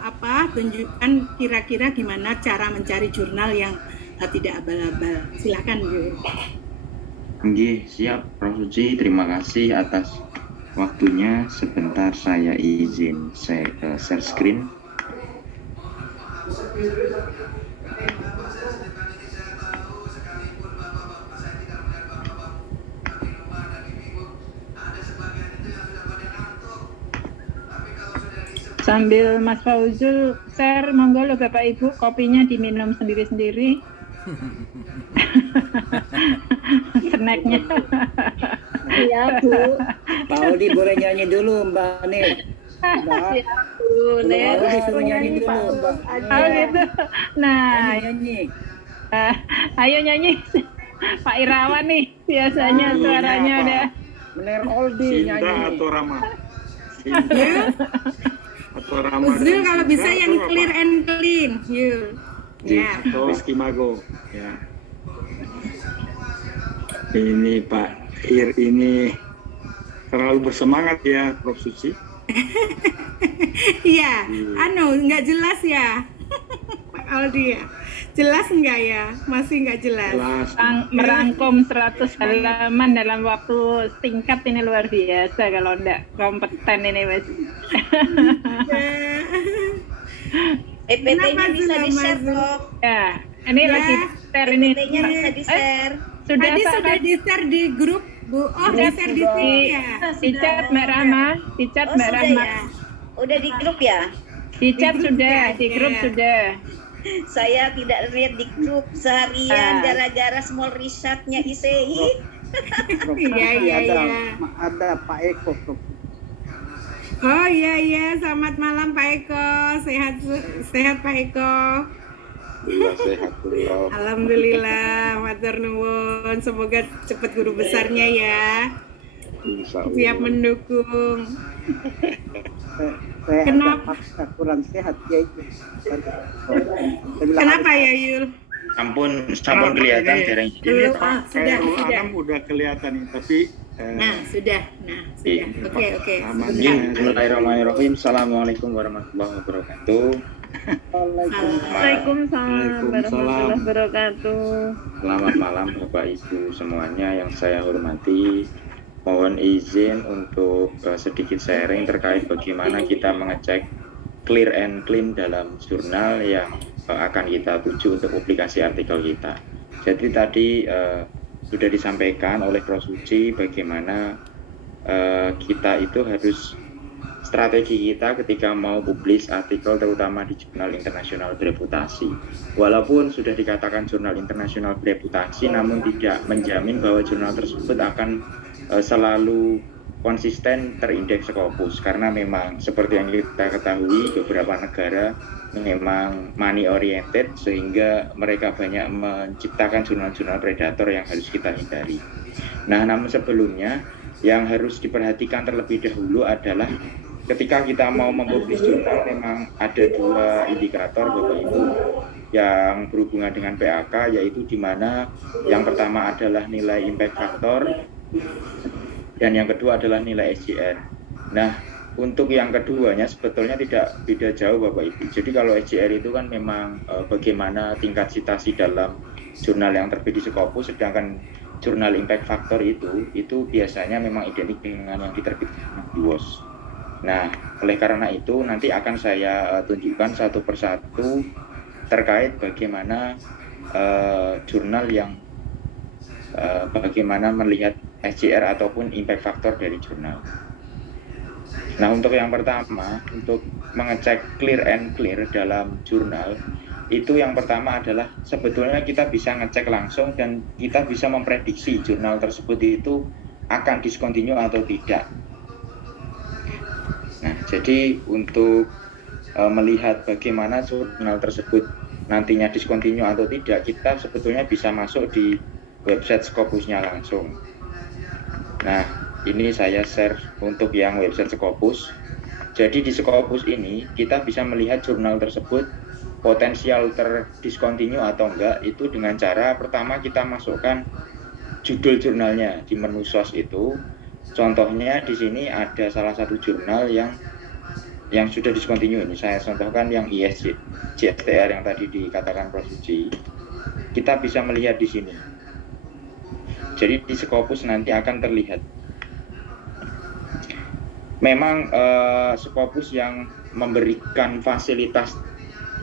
tunjukkan kira-kira gimana cara mencari jurnal yang tidak abal-abal. Silakan Bu. Nggih, siap Prof. Suci. Terima kasih atas waktunya. Sebentar saya izin share screen. Sambil Mas Fauzul share, monggo lo Bapak Ibu, kopinya diminum sendiri-sendiri. Snacknya. Iya Bu. Pak Audi boleh nyanyi dulu Mbak Nir. Siap Bu Nir. Pak Audi suruh nyanyi dulu Mbak. Oh gitu. Nah, Nyanyi. ayo nyanyi. Pak Irawan nih, biasanya suaranya udah. Menir Oldi Sinta nyanyi. atau Rama? Atau Rama. Bu Zul kalau bisa Sinta yang atau clear apa? and clean. Yuk. Ya. Atau Rizky Mago. Ya. Ini Pak Ir ini terlalu bersemangat ya Prof. Suci. Iya, nggak jelas ya. Pak Aldi ya. Jelas nggak ya? Masih nggak jelas. Kelas Merangkum 100 halaman dalam waktu singkat ini luar biasa, kalau enggak kompeten ini Mas. PPT-nya Kenapa bisa sudah di-share masuk? kok. Ya, ini Ya. lagi share ini. PPT-nya bisa di-share. Sudah Tadi Pak, sudah di-share di grup, Bu. Oh, di-share di sini ya. di chat Mbak Rahma, di chat Oh, Mbak sudah Rahma. ya? Udah di grup ya? Di chat grup sudah, ya, di grup ya. sudah. Saya tidak lihat di grup seharian Ah. gara-gara small risetnya ICI. Iya. Ada Pak Eko. Prof. Oh iya, selamat malam Pak Eko. Sehat Pak Eko. Alhamdulillah sehat beliau. Alhamdulillah, matur nuwun. Semoga cepat guru besarnya ya. Insya Allah. Siap mendukung. Saya Kenapa? agak kurang sehat ya itu. Kenapa ya Yul? Sampun kelihatan dereng. Belum, Pak sudah. Anam udah kelihatan nih, tapi Nah, sudah. Oke. Amin. Bismillahirrahmanirrahim. Assalamualaikum warahmatullahi wabarakatuh. Waalaikumsalam warahmatullahi wabarakatuh. Selamat malam Bapak Ibu semuanya yang saya hormati. Mohon izin untuk sedikit sharing terkait bagaimana kita mengecek clear and clean dalam jurnal yang akan kita tuju untuk publikasi artikel kita. Jadi tadi sudah disampaikan oleh Prof. Suci bagaimana kita itu harus strategi kita ketika mau publish artikel terutama di jurnal internasional bereputasi. Walaupun sudah dikatakan jurnal internasional bereputasi, namun tidak menjamin bahwa jurnal tersebut akan selalu konsisten terindeks Scopus, karena memang seperti yang kita ketahui beberapa negara memang money oriented sehingga mereka banyak menciptakan jurnal-jurnal predator yang harus kita hindari. Nah, namun sebelumnya yang harus diperhatikan terlebih dahulu adalah ketika kita mau mempublish jurnal memang ada dua indikator Bapak Ibu yang berhubungan dengan PAK, yaitu di mana yang pertama adalah nilai impact factor dan yang kedua adalah nilai SJR. Nah, untuk yang keduanya sebetulnya tidak beda jauh Bapak Ibu. Jadi kalau SJR itu kan memang bagaimana tingkat citasi dalam jurnal yang terbit di Scopus, sedangkan jurnal impact factor itu biasanya memang identik dengan yang diterbitkan di WOS. Nah, oleh karena itu nanti akan saya tunjukkan satu persatu terkait bagaimana jurnal yang bagaimana melihat SCR ataupun impact factor dari jurnal. Nah, untuk yang pertama, untuk mengecek clear and clear dalam jurnal, itu yang pertama adalah sebetulnya kita bisa ngecek langsung dan kita bisa memprediksi jurnal tersebut itu akan discontinue atau tidak. Nah, jadi untuk melihat bagaimana jurnal tersebut nantinya discontinue atau tidak, kita sebetulnya bisa masuk di website Scopusnya langsung. Nah, ini saya share untuk yang website Scopus. Jadi di Scopus ini kita bisa melihat jurnal tersebut potensial terdiscontinue atau enggak itu dengan cara pertama kita masukkan judul jurnalnya di menu source itu. Contohnya di sini ada salah satu jurnal yang sudah discontinue. Ini saya contohkan yang ISJ JSTR yang tadi dikatakan Prof. Suci. Kita bisa melihat di sini. Jadi di Scopus nanti akan terlihat. Memang Scopus yang memberikan fasilitas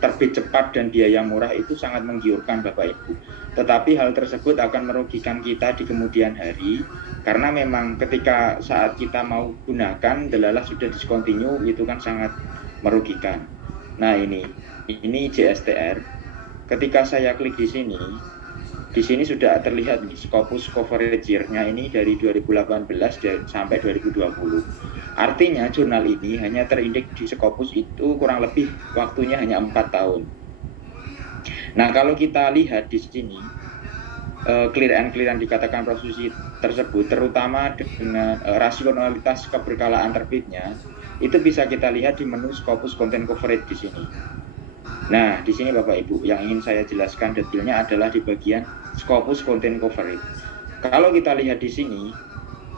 terbit cepat dan biaya murah itu sangat menggiurkan Bapak Ibu. Tetapi hal tersebut akan merugikan kita di kemudian hari karena memang ketika saat kita mau gunakan delalah sudah discontinue itu kan sangat merugikan. Nah, ini JSTR. Ketika saya klik di sini sudah terlihat nih Scopus coverage year-nya ini dari 2018 sampai 2020. Artinya jurnal ini hanya terindeks di Scopus itu kurang lebih waktunya hanya 4 tahun. Nah, kalau kita lihat di sini clear and clear yang dikatakan Prof. Susi tersebut terutama dengan rasionalitas keberkalaan terbitnya itu bisa kita lihat di menu Scopus content coverage di sini. Nah, di sini Bapak Ibu, yang ingin saya jelaskan detailnya adalah di bagian Scopus Content Coverage. Kalau kita lihat di sini,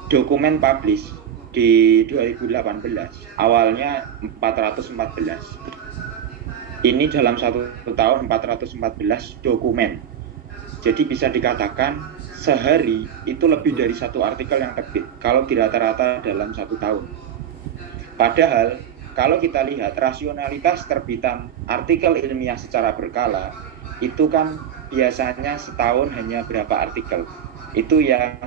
dokumen publish di 2018, awalnya 414. Ini dalam 1 tahun 414 dokumen. Jadi bisa dikatakan sehari itu lebih dari 1 artikel yang terbit, kalau dirata-rata dalam 1 tahun. Padahal, kalau kita lihat rasionalitas terbitan artikel ilmiah secara berkala, itu kan biasanya setahun hanya berapa artikel. Itu yang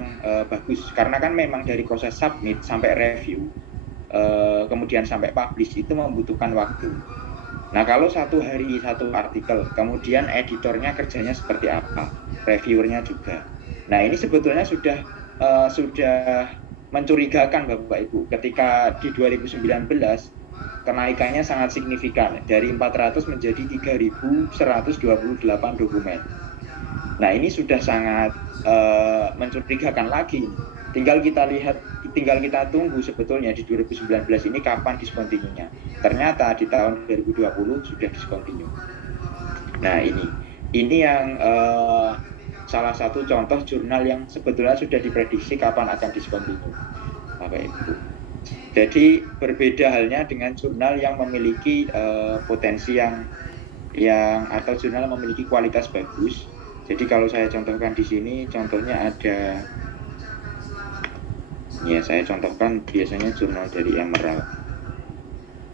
bagus, karena kan memang dari proses submit sampai review, kemudian sampai publish itu membutuhkan waktu. Nah, kalau 1 hari 1 artikel, kemudian editornya kerjanya seperti apa, reviewernya juga. Nah, ini sebetulnya sudah mencurigakan Bapak Ibu, ketika di 2019 kenaikannya sangat signifikan dari 400 menjadi 3.128 dokumen. Nah, ini sudah sangat mencurigakan lagi. Tinggal kita tunggu sebetulnya di 2019 ini kapan discontinue-nya. Ternyata di tahun 2020 sudah discontinue. Nah, ini yang salah satu contoh jurnal yang sebetulnya sudah diprediksi kapan akan discontinue, Bapak Ibu. Jadi berbeda halnya dengan jurnal yang memiliki potensi yang atau jurnal yang memiliki kualitas bagus. Jadi kalau saya contohkan di sini, contohnya ada, ya saya contohkan biasanya jurnal dari Emerald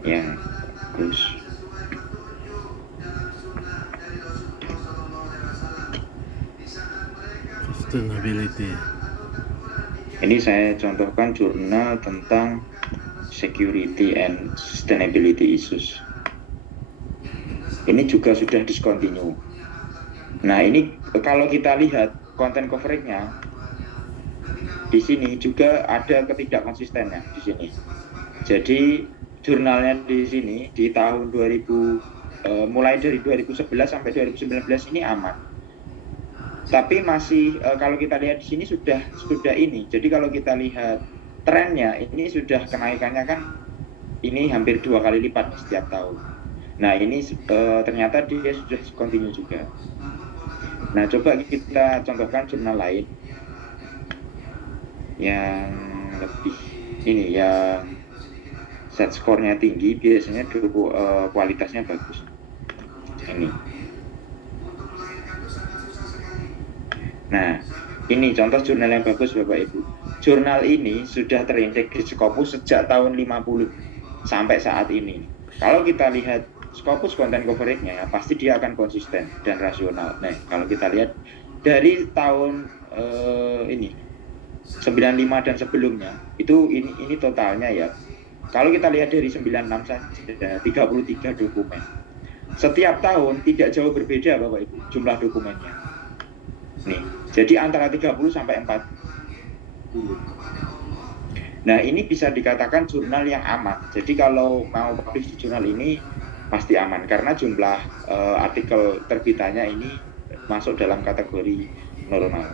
yang bagus. Sustainability. Ini saya contohkan jurnal tentang security and sustainability issues. Ini juga sudah discontinue. Nah, ini kalau kita lihat konten coverage-nya di sini juga ada ketidakkonsistennya di sini. Jadi jurnalnya di sini di tahun 2000 mulai dari 2011 sampai 2019 ini aman. Tapi masih kalau kita lihat di sini sudah ini. Jadi kalau kita lihat trennya ini sudah kenaikannya kan ini hampir 2 kali lipat setiap tahun. Nah, ini ternyata dia sudah continue juga. Nah, coba kita contohkan jurnal lain yang lebih ini yang set skornya tinggi, biasanya kualitasnya bagus. Ini. Nah, ini contoh jurnal yang bagus Bapak Ibu. Jurnal ini sudah terindeks di Scopus sejak tahun 50 sampai saat ini. Kalau kita lihat Scopus content coverage-nya ya pasti dia akan konsisten dan rasional. Nah, kalau kita lihat dari tahun ini 95 dan sebelumnya itu ini totalnya ya. Kalau kita lihat dari 96 saja 33 dokumen. Setiap tahun tidak jauh berbeda Bapak Ibu jumlah dokumennya. Nih, jadi antara 30 sampai 40. Nah, ini bisa dikatakan jurnal yang aman. Jadi kalau mau publish di jurnal ini pasti aman karena jumlah artikel terbitannya ini masuk dalam kategori normal.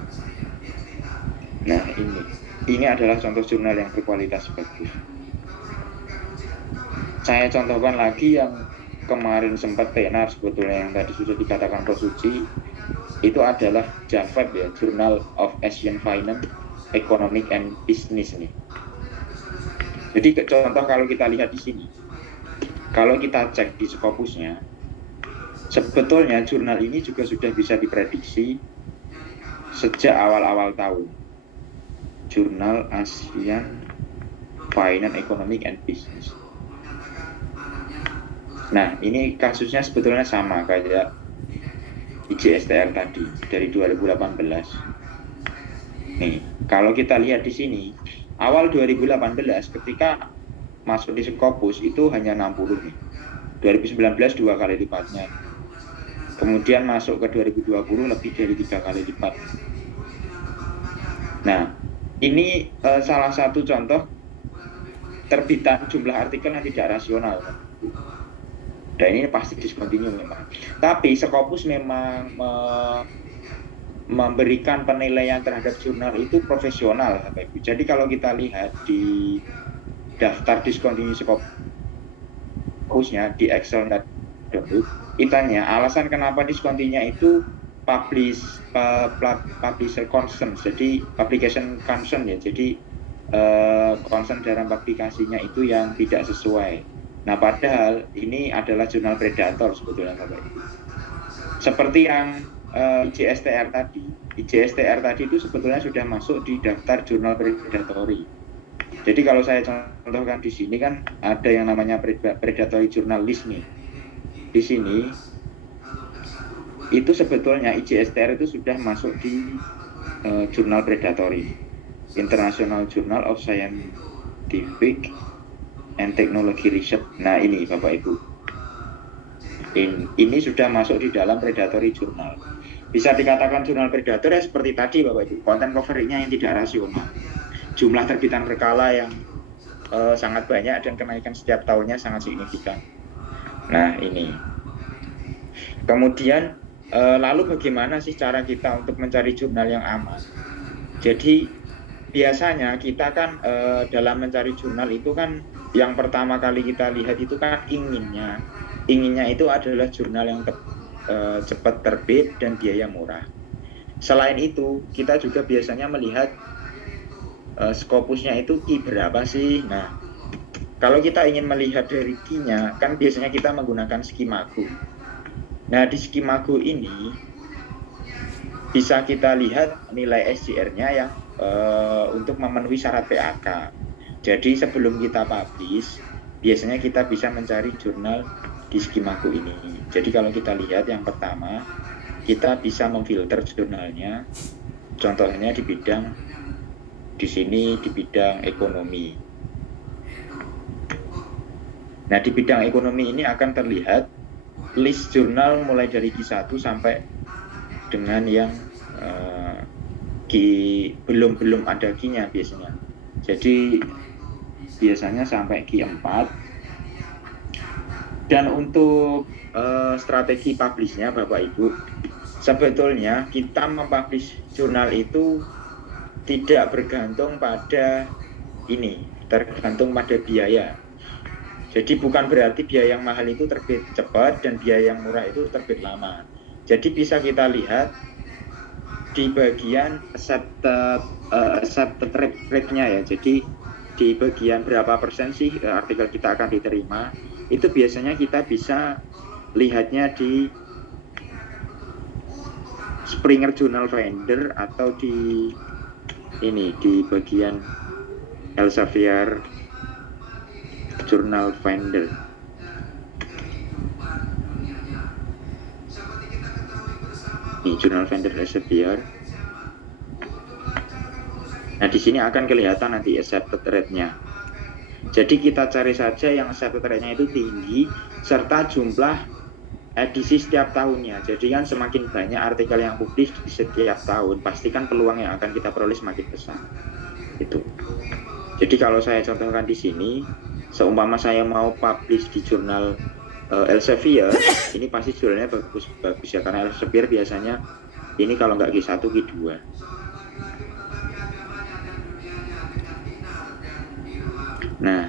Nah, ini adalah contoh jurnal yang berkualitas bagus. Saya contohkan lagi yang kemarin sempat tenar sebetulnya yang tadi sudah dikatakan Rosuci, itu adalah JAFEB ya, Journal of Asian Finance, Economic and Business nih. Jadi contoh kalau kita lihat di sini, kalau kita cek di Scopusnya, sebetulnya jurnal ini juga sudah bisa diprediksi sejak awal-awal tahun. Jurnal Asian Finance, Economic and Business. Nah, ini kasusnya sebetulnya sama kayak IJSTR tadi dari 2018. Nih, kalau kita lihat di sini, awal 2018 ketika masuk di Scopus itu hanya 60 nih. 2019 2 kali lipatnya. Kemudian masuk ke 2020 lebih dari 3 kali lipat. Nah, ini salah satu contoh terbitan jumlah artikel yang tidak rasional. Dan ini pasti discontinue memang. Tapi Scopus memang memberikan penilaian terhadap jurnal itu profesional, Bapak Ibu. Jadi kalau kita lihat di daftar discontinue Scopusnya di Excel itanya alasan kenapa discontinue itu publisher concern, jadi publication concern ya. Jadi concern dalam publikasinya itu yang tidak sesuai. Nah, padahal ini adalah jurnal predator sebetulnya Bapak Ibu. Seperti yang IJSTR tadi. IJSTR tadi itu sebetulnya sudah masuk di daftar jurnal predatory. Jadi kalau saya contohkan di sini kan ada yang namanya predatory journal list nih. Di sini itu sebetulnya IJSTR itu sudah masuk di jurnal predatory. International Journal of Scientific and Technology Research. Nah, ini Bapak Ibu. Ini sudah masuk di dalam predatory journal. Bisa dikatakan jurnal predator ya seperti tadi Bapak Ibu. Konten coverage-nya yang tidak rasional. Jumlah terbitan berkala yang sangat banyak dan kenaikan setiap tahunnya sangat signifikan. Nah, ini. Kemudian lalu bagaimana sih cara kita untuk mencari jurnal yang aman? Jadi biasanya kita kan dalam mencari jurnal itu kan yang pertama kali kita lihat itu kan inginnya itu adalah jurnal yang cepat terbit dan biaya murah. Selain itu kita juga biasanya melihat Scopusnya itu key berapa sih. Nah, kalau kita ingin melihat dari key-nya kan biasanya kita menggunakan Skimago. Nah, di Skimago ini bisa kita lihat nilai SJR-nya yang untuk memenuhi syarat PAK. Jadi sebelum kita publish, biasanya kita bisa mencari jurnal di Skimago ini. Jadi kalau kita lihat yang pertama, kita bisa memfilter jurnalnya. Contohnya di sini di bidang ekonomi. Nah, di bidang ekonomi ini akan terlihat list jurnal mulai dari Q1 sampai dengan yang belum ada Q-nya biasanya. Jadi biasanya sampai Q4. Dan untuk strategi publishnya Bapak Ibu, sebetulnya kita mempublish jurnal itu tidak bergantung pada tergantung pada biaya. Jadi bukan berarti biaya yang mahal itu terbit cepat dan biaya yang murah itu terbit lama. Jadi bisa kita lihat di bagian accepted rate-nya ya. Jadi di bagian berapa persen sih artikel kita akan diterima, itu biasanya kita bisa lihatnya di Springer Journal Finder atau di bagian Elsevier Journal Finder. Ini jurnal vendor Elsevier. Nah, di sini akan kelihatan nanti accepted rate-nya. Jadi kita cari saja yang accepted rate-nya itu tinggi serta jumlah edisi setiap tahunnya. Jadi kan semakin banyak artikel yang publish di setiap tahun, pastikan peluang yang akan kita peroleh semakin besar. Itu. Jadi kalau saya contohkan di sini, seumpama saya mau publish di jurnal Elsevier, ini pasti jurnalnya bagus ya, karena Elsevier biasanya ini kalau nggak G1 G2. Nah,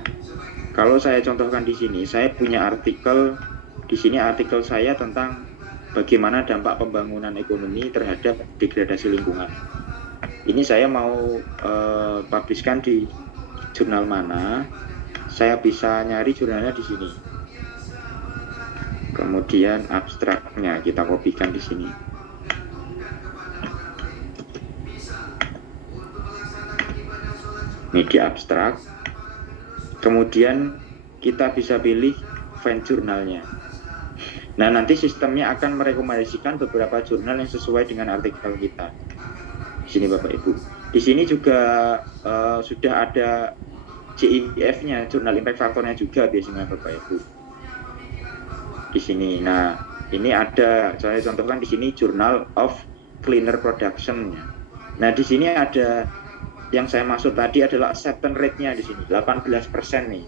kalau saya contohkan di sini, saya punya artikel di sini, artikel saya tentang bagaimana dampak pembangunan ekonomi terhadap degradasi lingkungan. Ini saya mau publishkan di jurnal mana? Saya bisa nyari jurnalnya di sini. Kemudian abstraknya kita kopikan di sini. Ini di abstrak. Kemudian kita bisa pilih find jurnalnya. Nah, nanti sistemnya akan merekomendasikan beberapa jurnal yang sesuai dengan artikel kita. Di sini Bapak Ibu. Di sini juga sudah ada JIF-nya, jurnal impact faktornya juga biasanya Bapak Ibu. Di sini. Nah, ini ada, saya contohkan di sini Journal of Cleaner Production-nya. Nah, di sini ada yang saya maksud tadi adalah acceptance rate-nya di sini 18% nih.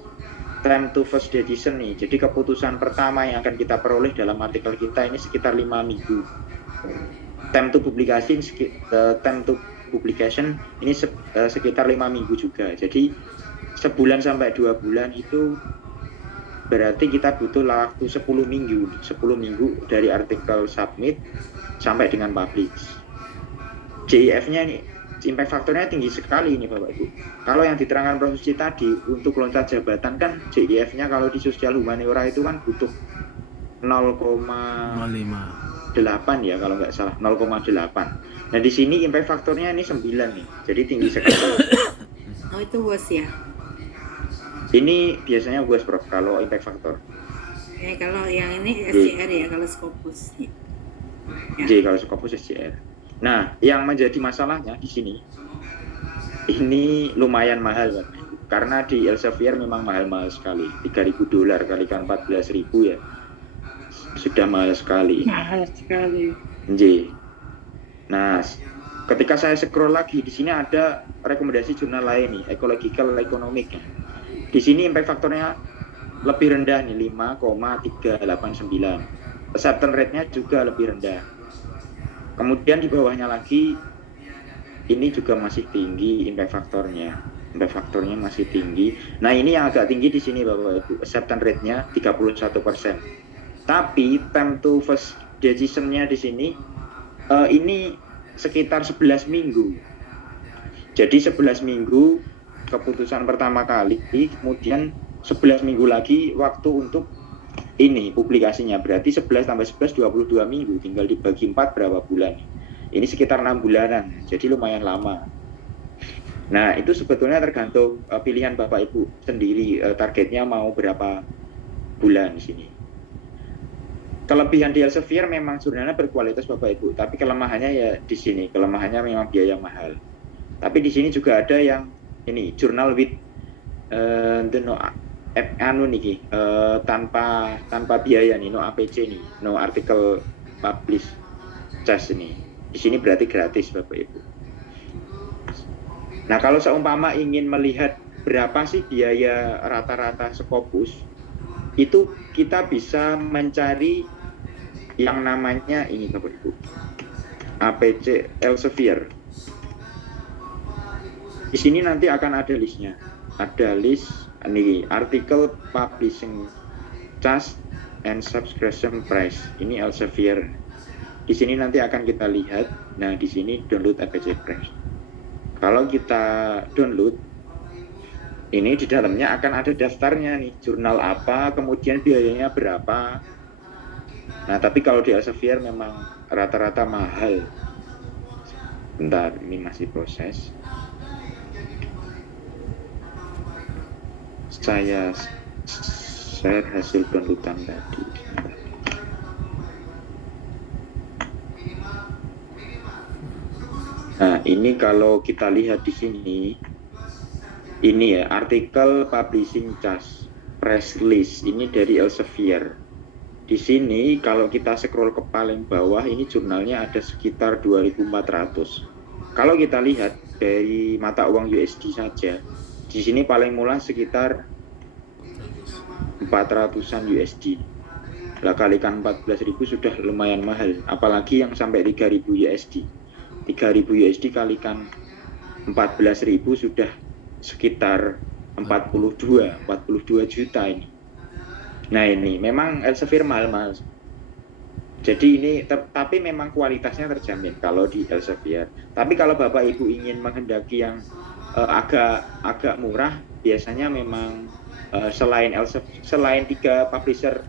Time to first edition nih. Jadi keputusan pertama yang akan kita peroleh dalam artikel kita ini sekitar 5 minggu. Time to publication ini sekitar 5 minggu juga. Jadi sebulan sampai 2 bulan itu berarti kita butuh waktu 10 minggu. 10 minggu dari artikel submit sampai dengan publish. JIF-nya nih, impact faktornya tinggi sekali ini Bapak Ibu. Kalau yang diterangkan Prof. Suci tadi untuk loncat jabatan kan JIF-nya kalau di sosial humaniora itu kan butuh 0,8 ya kalau nggak salah, 0,8. Nah di sini impact faktornya ini 9 nih, jadi tinggi sekali. Oh itu WOS ya? Ini biasanya WOS Prof kalau impact faktor. Kalau yang ini SCR ya, kalau Scopus. Ya. J kalau Scopus SCR. Nah, yang menjadi masalahnya di sini, ini lumayan mahal Bapak Ibu. Karena di Elsevier memang mahal-mahal sekali, $3.000 kalikan 14.000 ya, sudah mahal sekali. Mahal sekali. J. Nah, ketika saya scroll lagi, di sini ada rekomendasi jurnal lain nih, Ecological Economic. Di sini impact faktornya lebih rendah nih, 5,389. Acceptance rate-nya juga lebih rendah. Kemudian di bawahnya lagi ini juga masih tinggi impact faktornya. Impact faktornya masih tinggi. Nah, ini yang agak tinggi di sini Bapak Ibu. Acceptance rate-nya 31%. Tapi time to first decision-nya di sini ini sekitar 11 minggu. Jadi 11 minggu keputusan pertama kali, kemudian 11 minggu lagi waktu untuk ini publikasinya, berarti 11 tambah 11 22 minggu, tinggal dibagi 4 berapa bulan. Ini sekitar 6 bulanan, jadi lumayan lama. Nah, itu sebetulnya tergantung pilihan Bapak Ibu sendiri, targetnya mau berapa bulan di sini. Kelebihan di Elsevier memang jurnalnya berkualitas Bapak Ibu, tapi kelemahannya ya di sini, kelemahannya memang biaya mahal. Tapi di sini juga ada yang ini, journal with tanpa biaya nih, no APC nih, no article publish charge nih. Di sini berarti gratis Bapak Ibu. Nah, kalau seumpama ingin melihat berapa sih biaya rata-rata Scopus, itu kita bisa mencari yang namanya ini Bapak Ibu, APC Elsevier. Di sini nanti akan ada listnya, ada list ini artikel publishing charge and subscription price. Ini Elsevier. Di sini nanti akan kita lihat. Nah, di sini download APC price. Kalau kita download, ini di dalamnya akan ada daftarnya nih, jurnal apa, kemudian biayanya berapa. Nah, tapi kalau di Elsevier memang rata-rata mahal. Bentar, ini masih proses. Saya share hasil downloadan tadi. Nah, ini kalau kita lihat di sini, ini ya artikel publishing charge press list ini dari Elsevier. Di sini kalau kita scroll ke paling bawah ini jurnalnya ada sekitar 2.400. Kalau kita lihat dari mata uang USD saja, di sini paling murah sekitar 400-an USD. Lah kalikan 14.000 sudah lumayan mahal, apalagi yang sampai 3.000 USD. 3.000 USD kalikan 14.000 sudah sekitar 42 juta ini. Nah ini memang Elsevier mahal. Jadi ini tapi memang kualitasnya terjamin kalau di Elsevier. Tapi kalau Bapak Ibu ingin menghendaki yang agak murah, biasanya memang selain 3 publisher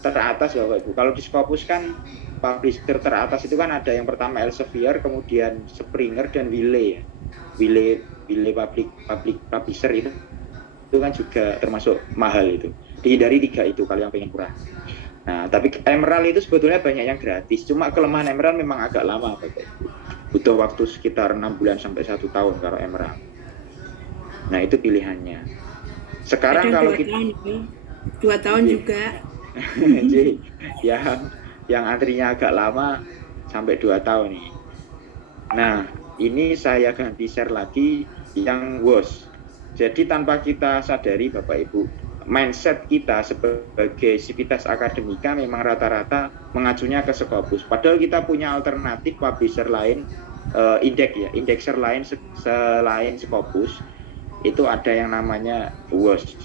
teratas Bapak Ibu. Kalau di Scopus kan publisher teratas itu kan ada yang pertama Elsevier, kemudian Springer dan Wiley ya. Wiley public publisher itu kan juga termasuk mahal itu. Dihindari 3 itu kalau yang pengen murah. Nah, tapi Emerald itu sebetulnya banyak yang gratis. Cuma kelemahan Emerald memang agak lama Bapak Ibu. Butuh waktu sekitar 6 bulan sampai 1 tahun kalau Emerald. Nah, itu pilihannya. Sekarang kalau kita 2 tahun juga. Jadi yang antrinya agak lama sampai 2 tahun nih. Nah, ini saya ganti share lagi yang WOS. Jadi tanpa kita sadari Bapak Ibu, mindset kita sebagai sivitas akademika memang rata-rata mengacunya ke Scopus. Padahal kita punya alternatif publisher lain, indexer lain selain Scopus. Itu ada yang namanya WOS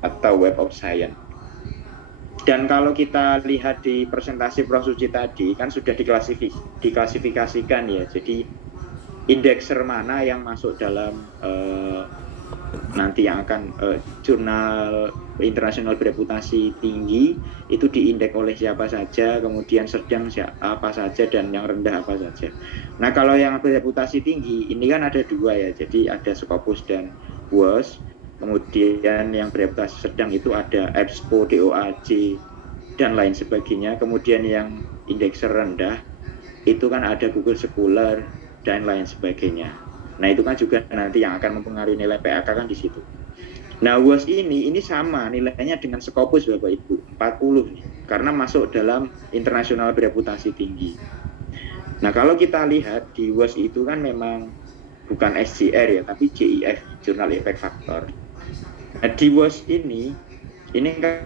atau Web of Science. Dan kalau kita lihat di presentasi Prof. Suci tadi kan sudah diklasifikasikan ya. Jadi indexer mana yang masuk dalam nanti yang akan jurnal internasional bereputasi tinggi itu diindeks oleh siapa saja, kemudian sedang apa saja, dan yang rendah apa saja. Nah kalau yang bereputasi tinggi ini kan ada 2 ya, jadi ada Scopus dan WOS. Kemudian yang bereputasi sedang itu ada EBSCO, DOAJ, dan lain sebagainya. Kemudian yang indekser rendah itu kan ada Google Scholar dan lain sebagainya. Nah itu kan juga nanti yang akan mempengaruhi nilai PAK kan di situ. Nah WOS ini sama nilainya dengan Scopus Bapak Ibu, 40 nih, karena masuk dalam internasional bereputasi tinggi. Nah kalau kita lihat di WOS itu kan memang bukan SJR ya, tapi JIF, Journal Impact Factor. Nah, di WOS ini kan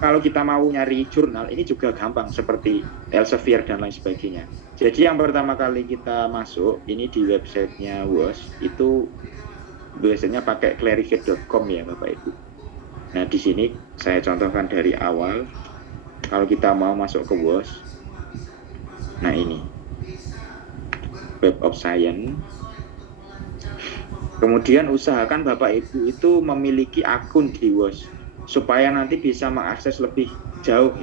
kalau kita mau nyari jurnal ini juga gampang seperti Elsevier dan lain sebagainya. Jadi yang pertama kali kita masuk ini di websitenya WOS itu biasanya pakai clarivate.com ya Bapak Ibu. Nah di sini saya contohkan dari awal. Kalau kita mau masuk ke WOS, nah ini Web of Science. Kemudian usahakan Bapak Ibu itu memiliki akun di WOS supaya nanti bisa mengakses lebih jauh.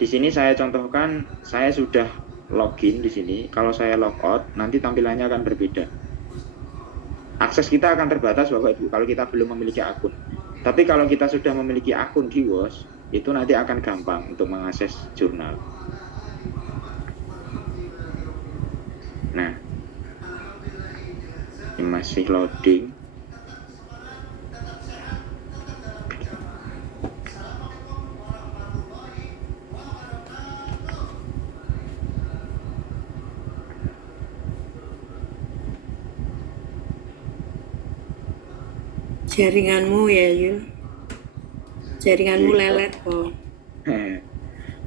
Di sini saya contohkan, saya sudah login di sini. Kalau saya logout, nanti tampilannya akan berbeda. Akses kita akan terbatas Bapak Ibu kalau kita belum memiliki akun. Tapi kalau kita sudah memiliki akun di WOS, itu nanti akan gampang untuk mengakses jurnal. Nah, ini masih loading. Jaringanmu ya Yu, jaringanmu lelet kok.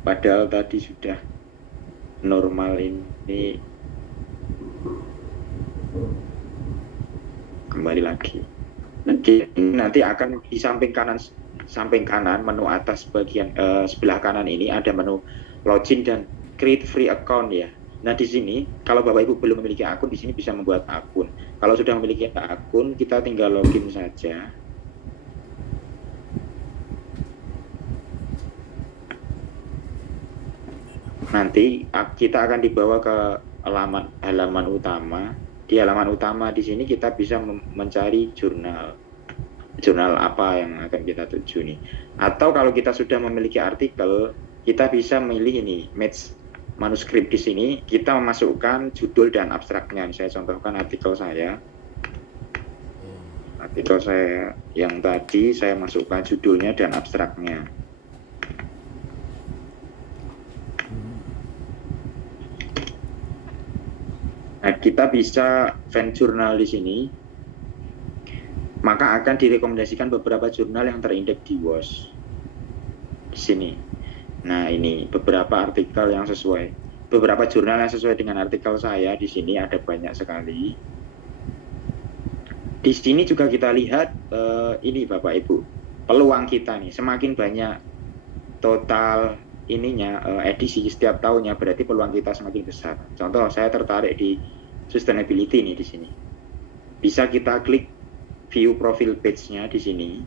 Padahal tadi sudah normal, ini kembali lagi. Nanti akan di samping kanan menu atas bagian sebelah kanan ini ada menu login dan create free account ya. Nah di sini kalau Bapak Ibu belum memiliki akun, di sini bisa membuat akun. Kalau sudah memiliki akun, kita tinggal login saja. Nanti kita akan dibawa ke halaman utama. Di halaman utama di sini kita bisa mencari jurnal apa yang akan kita tuju nih. Atau kalau kita sudah memiliki artikel, kita bisa memilih ini manuskrip di sini, kita memasukkan judul dan abstraknya. Saya contohkan artikel saya. Artikel saya yang tadi saya masukkan judulnya dan abstraknya. Nah, kita bisa fan jurnal di sini. Maka akan direkomendasikan beberapa jurnal yang terindeks di WOS. Di sini. Nah, ini beberapa artikel yang sesuai. Beberapa jurnal yang sesuai dengan artikel saya di sini ada banyak sekali. Di sini juga kita lihat ini Bapak Ibu, peluang kita nih semakin banyak total ininya edisi setiap tahunnya, berarti peluang kita semakin besar. Contoh saya tertarik di sustainability nih di sini. Bisa kita klik view profile page-nya di sini.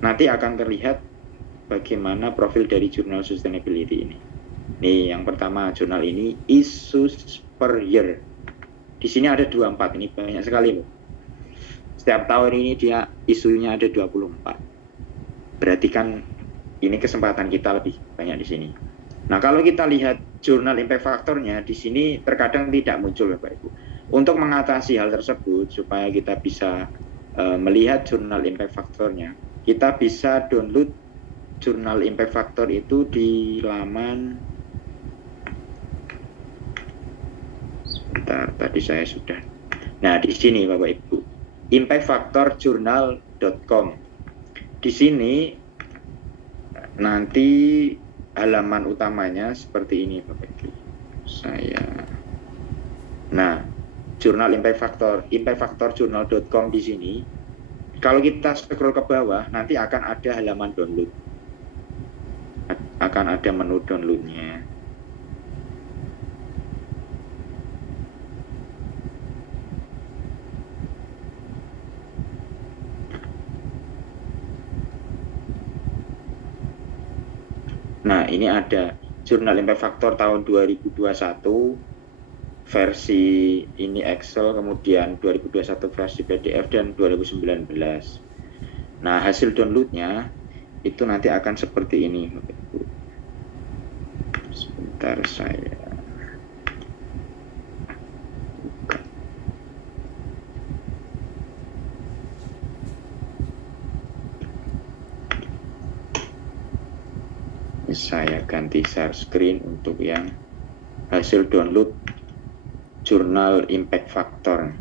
Nanti akan terlihat bagaimana profil dari jurnal sustainability ini. Nih yang pertama jurnal ini issues per year. Di sini ada 24, ini banyak sekali loh. Setiap tahun ini dia isunya ada 24. Berarti kan ini kesempatan kita lebih banyak di sini. Nah, kalau kita lihat jurnal impact factor-nya di sini terkadang tidak muncul Bapak Ibu. Untuk mengatasi hal tersebut supaya kita bisa melihat jurnal impact factor-nya, kita bisa download jurnal impact factor itu di laman sebentar, tadi saya sudah. Nah, di sini Bapak Ibu, impactfactorjournal.com. Di sini nanti halaman utamanya seperti ini Bapak Ibu. Nah, jurnal impact factor, impactfactorjournal.com di sini. Kalau kita scroll ke bawah, nanti akan ada halaman download. Akan ada menu downloadnya. Nah, ini ada jurnal impact factor tahun 2021 versi ini Excel, kemudian 2021 versi PDF dan 2019. Nah, hasil downloadnya itu nanti akan seperti ini. Sebentar saya buka. Saya ganti share screen untuk yang hasil download jurnal impact factor.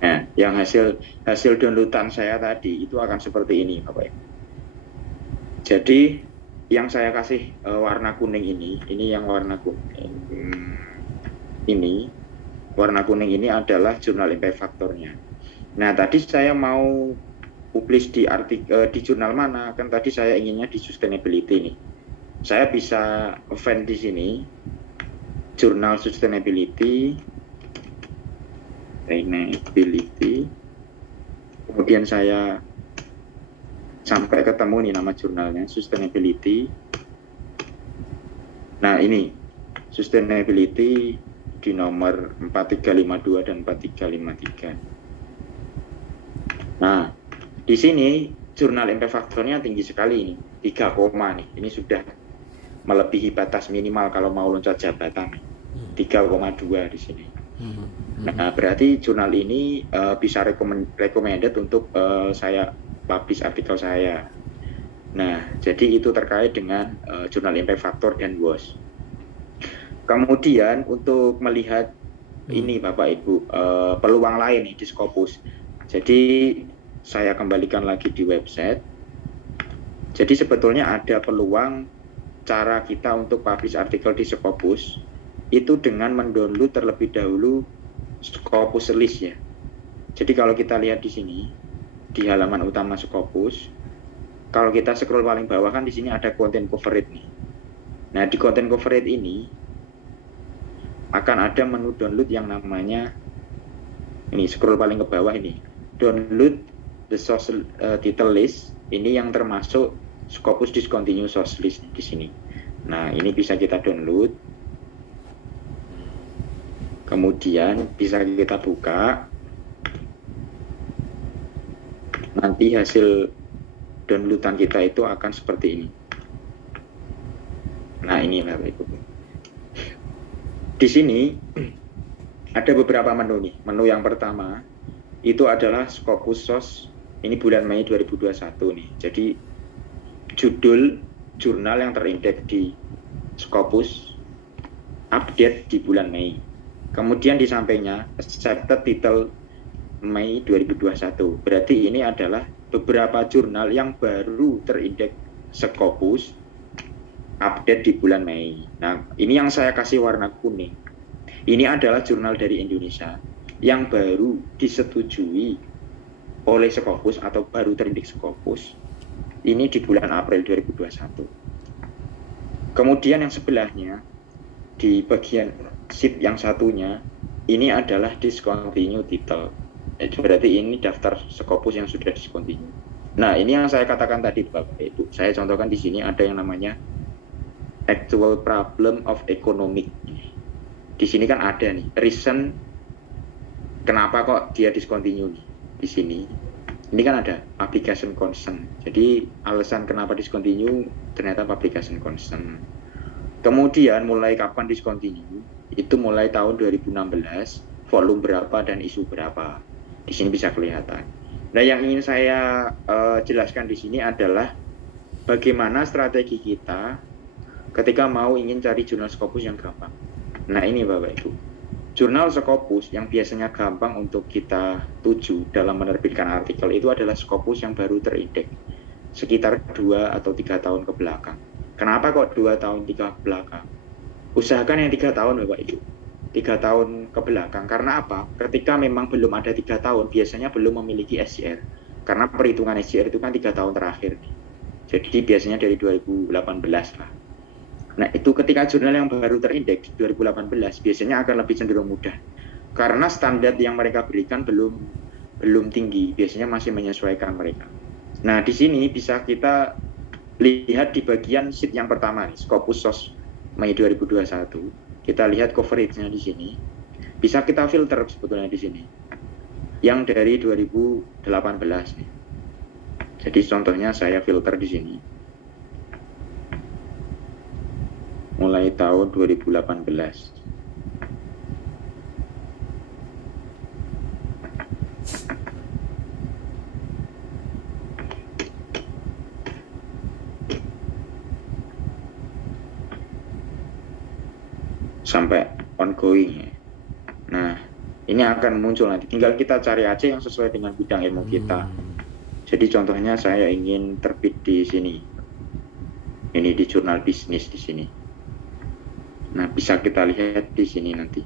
Nah, yang hasil downloadan saya tadi itu akan seperti ini Bapak Ibu. Jadi yang saya kasih warna kuning ini yang warna kuning. Ini warna kuning ini adalah jurnal impact factor-nya. Nah, tadi saya mau publish di artikel di jurnal mana? Kan tadi saya inginnya di sustainability nih. Saya bisa fan di sini jurnal sustainability. Kemudian saya sampai ketemu nih nama jurnalnya sustainability. Nah, ini sustainability di nomor 4352 dan 4353. Nah, di sini jurnal impact factor-nya tinggi sekali ini, 3, nih. Ini sudah melebihi batas minimal kalau mau loncat jabatan. 3,2 di sini. Nah, berarti jurnal ini bisa recommended untuk saya publish artikel saya. Nah, jadi itu terkait dengan jurnal impact factor dan WOS. Kemudian untuk melihat ini Bapak Ibu peluang lain di Scopus. Jadi saya kembalikan lagi di website. Jadi sebetulnya ada peluang cara kita untuk publish artikel di Scopus itu dengan mendownload terlebih dahulu Scopus list ya. Jadi kalau kita lihat di sini di halaman utama Scopus, kalau kita scroll paling bawah kan di sini ada content coverage nih. Nah, di content coverage ini akan ada menu download yang namanya ini, scroll paling ke bawah ini, download the source title list. Ini yang termasuk Scopus discontinued source list di sini. Nah, ini bisa kita download. Kemudian bisa kita buka. Nanti hasil downloadan kita itu akan seperti ini. Nah, ini Bapak Ibu. Di sini ada beberapa menu nih. Menu yang pertama itu adalah Scopus SOS. Ini bulan Mei 2021 nih. Jadi judul jurnal yang terindeks di Scopus update di bulan Mei. Kemudian di sampingnya accepted title Mei 2021. Berarti ini adalah beberapa jurnal yang baru terindeks Scopus update di bulan Mei. Nah, ini yang saya kasih warna kuning. Ini adalah jurnal dari Indonesia yang baru disetujui oleh Scopus atau baru terindeks Scopus. Ini di bulan April 2021. Kemudian yang sebelahnya, di bagian sheet yang satunya, ini adalah discontinue title. Berarti ini daftar Scopus yang sudah discontinue. Nah, ini yang saya katakan tadi Bapak Ibu. Saya contohkan di sini ada yang namanya actual problem of economic. Di sini kan ada nih reason kenapa kok dia discontinue nih. Di sini ini kan ada publication concern. Jadi alasan kenapa discontinue ternyata publication concern. Kemudian mulai kapan discontinue? Itu mulai tahun 2016, volume berapa dan isu berapa. Di sini bisa kelihatan. Nah, yang ingin saya jelaskan di sini adalah bagaimana strategi kita ketika mau ingin cari jurnal Scopus yang gampang. Nah, ini Bapak Ibu. Jurnal Scopus yang biasanya gampang untuk kita tuju dalam menerbitkan artikel itu adalah Scopus yang baru terindeks sekitar 2 atau 3 tahun ke belakang. Kenapa kok 2 tahun 3 ke belakang? Usahakan yang 3 tahun Bapak Ibu. 3 tahun ke belakang. Karena apa? Ketika memang belum ada 3 tahun, biasanya belum memiliki SCR. Karena perhitungan SCR itu kan 3 tahun terakhir. Jadi biasanya dari 2018 lah. Nah, itu ketika jurnal yang baru terindeks 2018 biasanya akan lebih cenderung mudah. Karena standar yang mereka berikan belum tinggi, biasanya masih menyesuaikan mereka. Nah, di sini bisa kita lihat di bagian sheet yang pertama nih, Scopus SOS Mei 2021. Kita lihat coverage-nya di sini. Bisa kita filter sebetulnya di sini. Yang dari 2018 nih. Jadi contohnya saya filter di sini. Mulai tahun 2018. Sampai ongoing ya. Nah, ini akan muncul nanti. Tinggal kita cari aja yang sesuai dengan bidang ilmu kita. Jadi contohnya saya ingin terbit di sini. Ini di jurnal bisnis di sini. Nah, bisa kita lihat di sini nanti.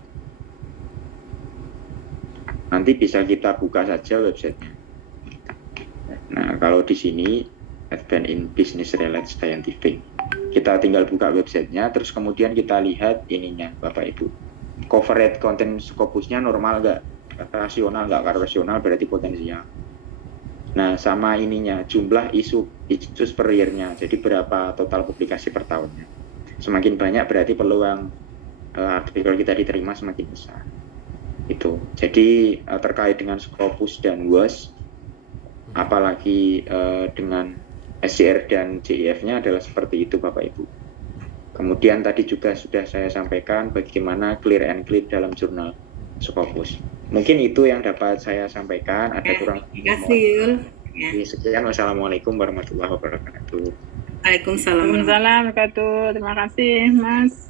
Nanti bisa kita buka saja websitenya. Nah, kalau di sini Advance in Business Related Scientific. Kita tinggal buka websitenya, terus kemudian kita lihat ininya, Bapak Ibu. Coverage konten Scopusnya normal nggak? Rasional nggak? Kalau rasional berarti potensial. Nah, sama ininya, jumlah isu per year-nya. Jadi berapa total publikasi per tahunnya. Semakin banyak berarti peluang artikel kita diterima semakin besar. Itu. Jadi terkait dengan Scopus dan WOS, apalagi dengan SCR dan JIF-nya adalah seperti itu Bapak Ibu. Kemudian tadi juga sudah saya sampaikan bagaimana clear and clean dalam jurnal Scopus. Mungkin itu yang dapat saya sampaikan. Ada kurang. Terima kasih. Sekian, wassalamualaikum warahmatullahi wabarakatuh. Waalaikumsalam. Waalaikumsalam warahmatullahi wabarakatuh. Terima kasih, Mas.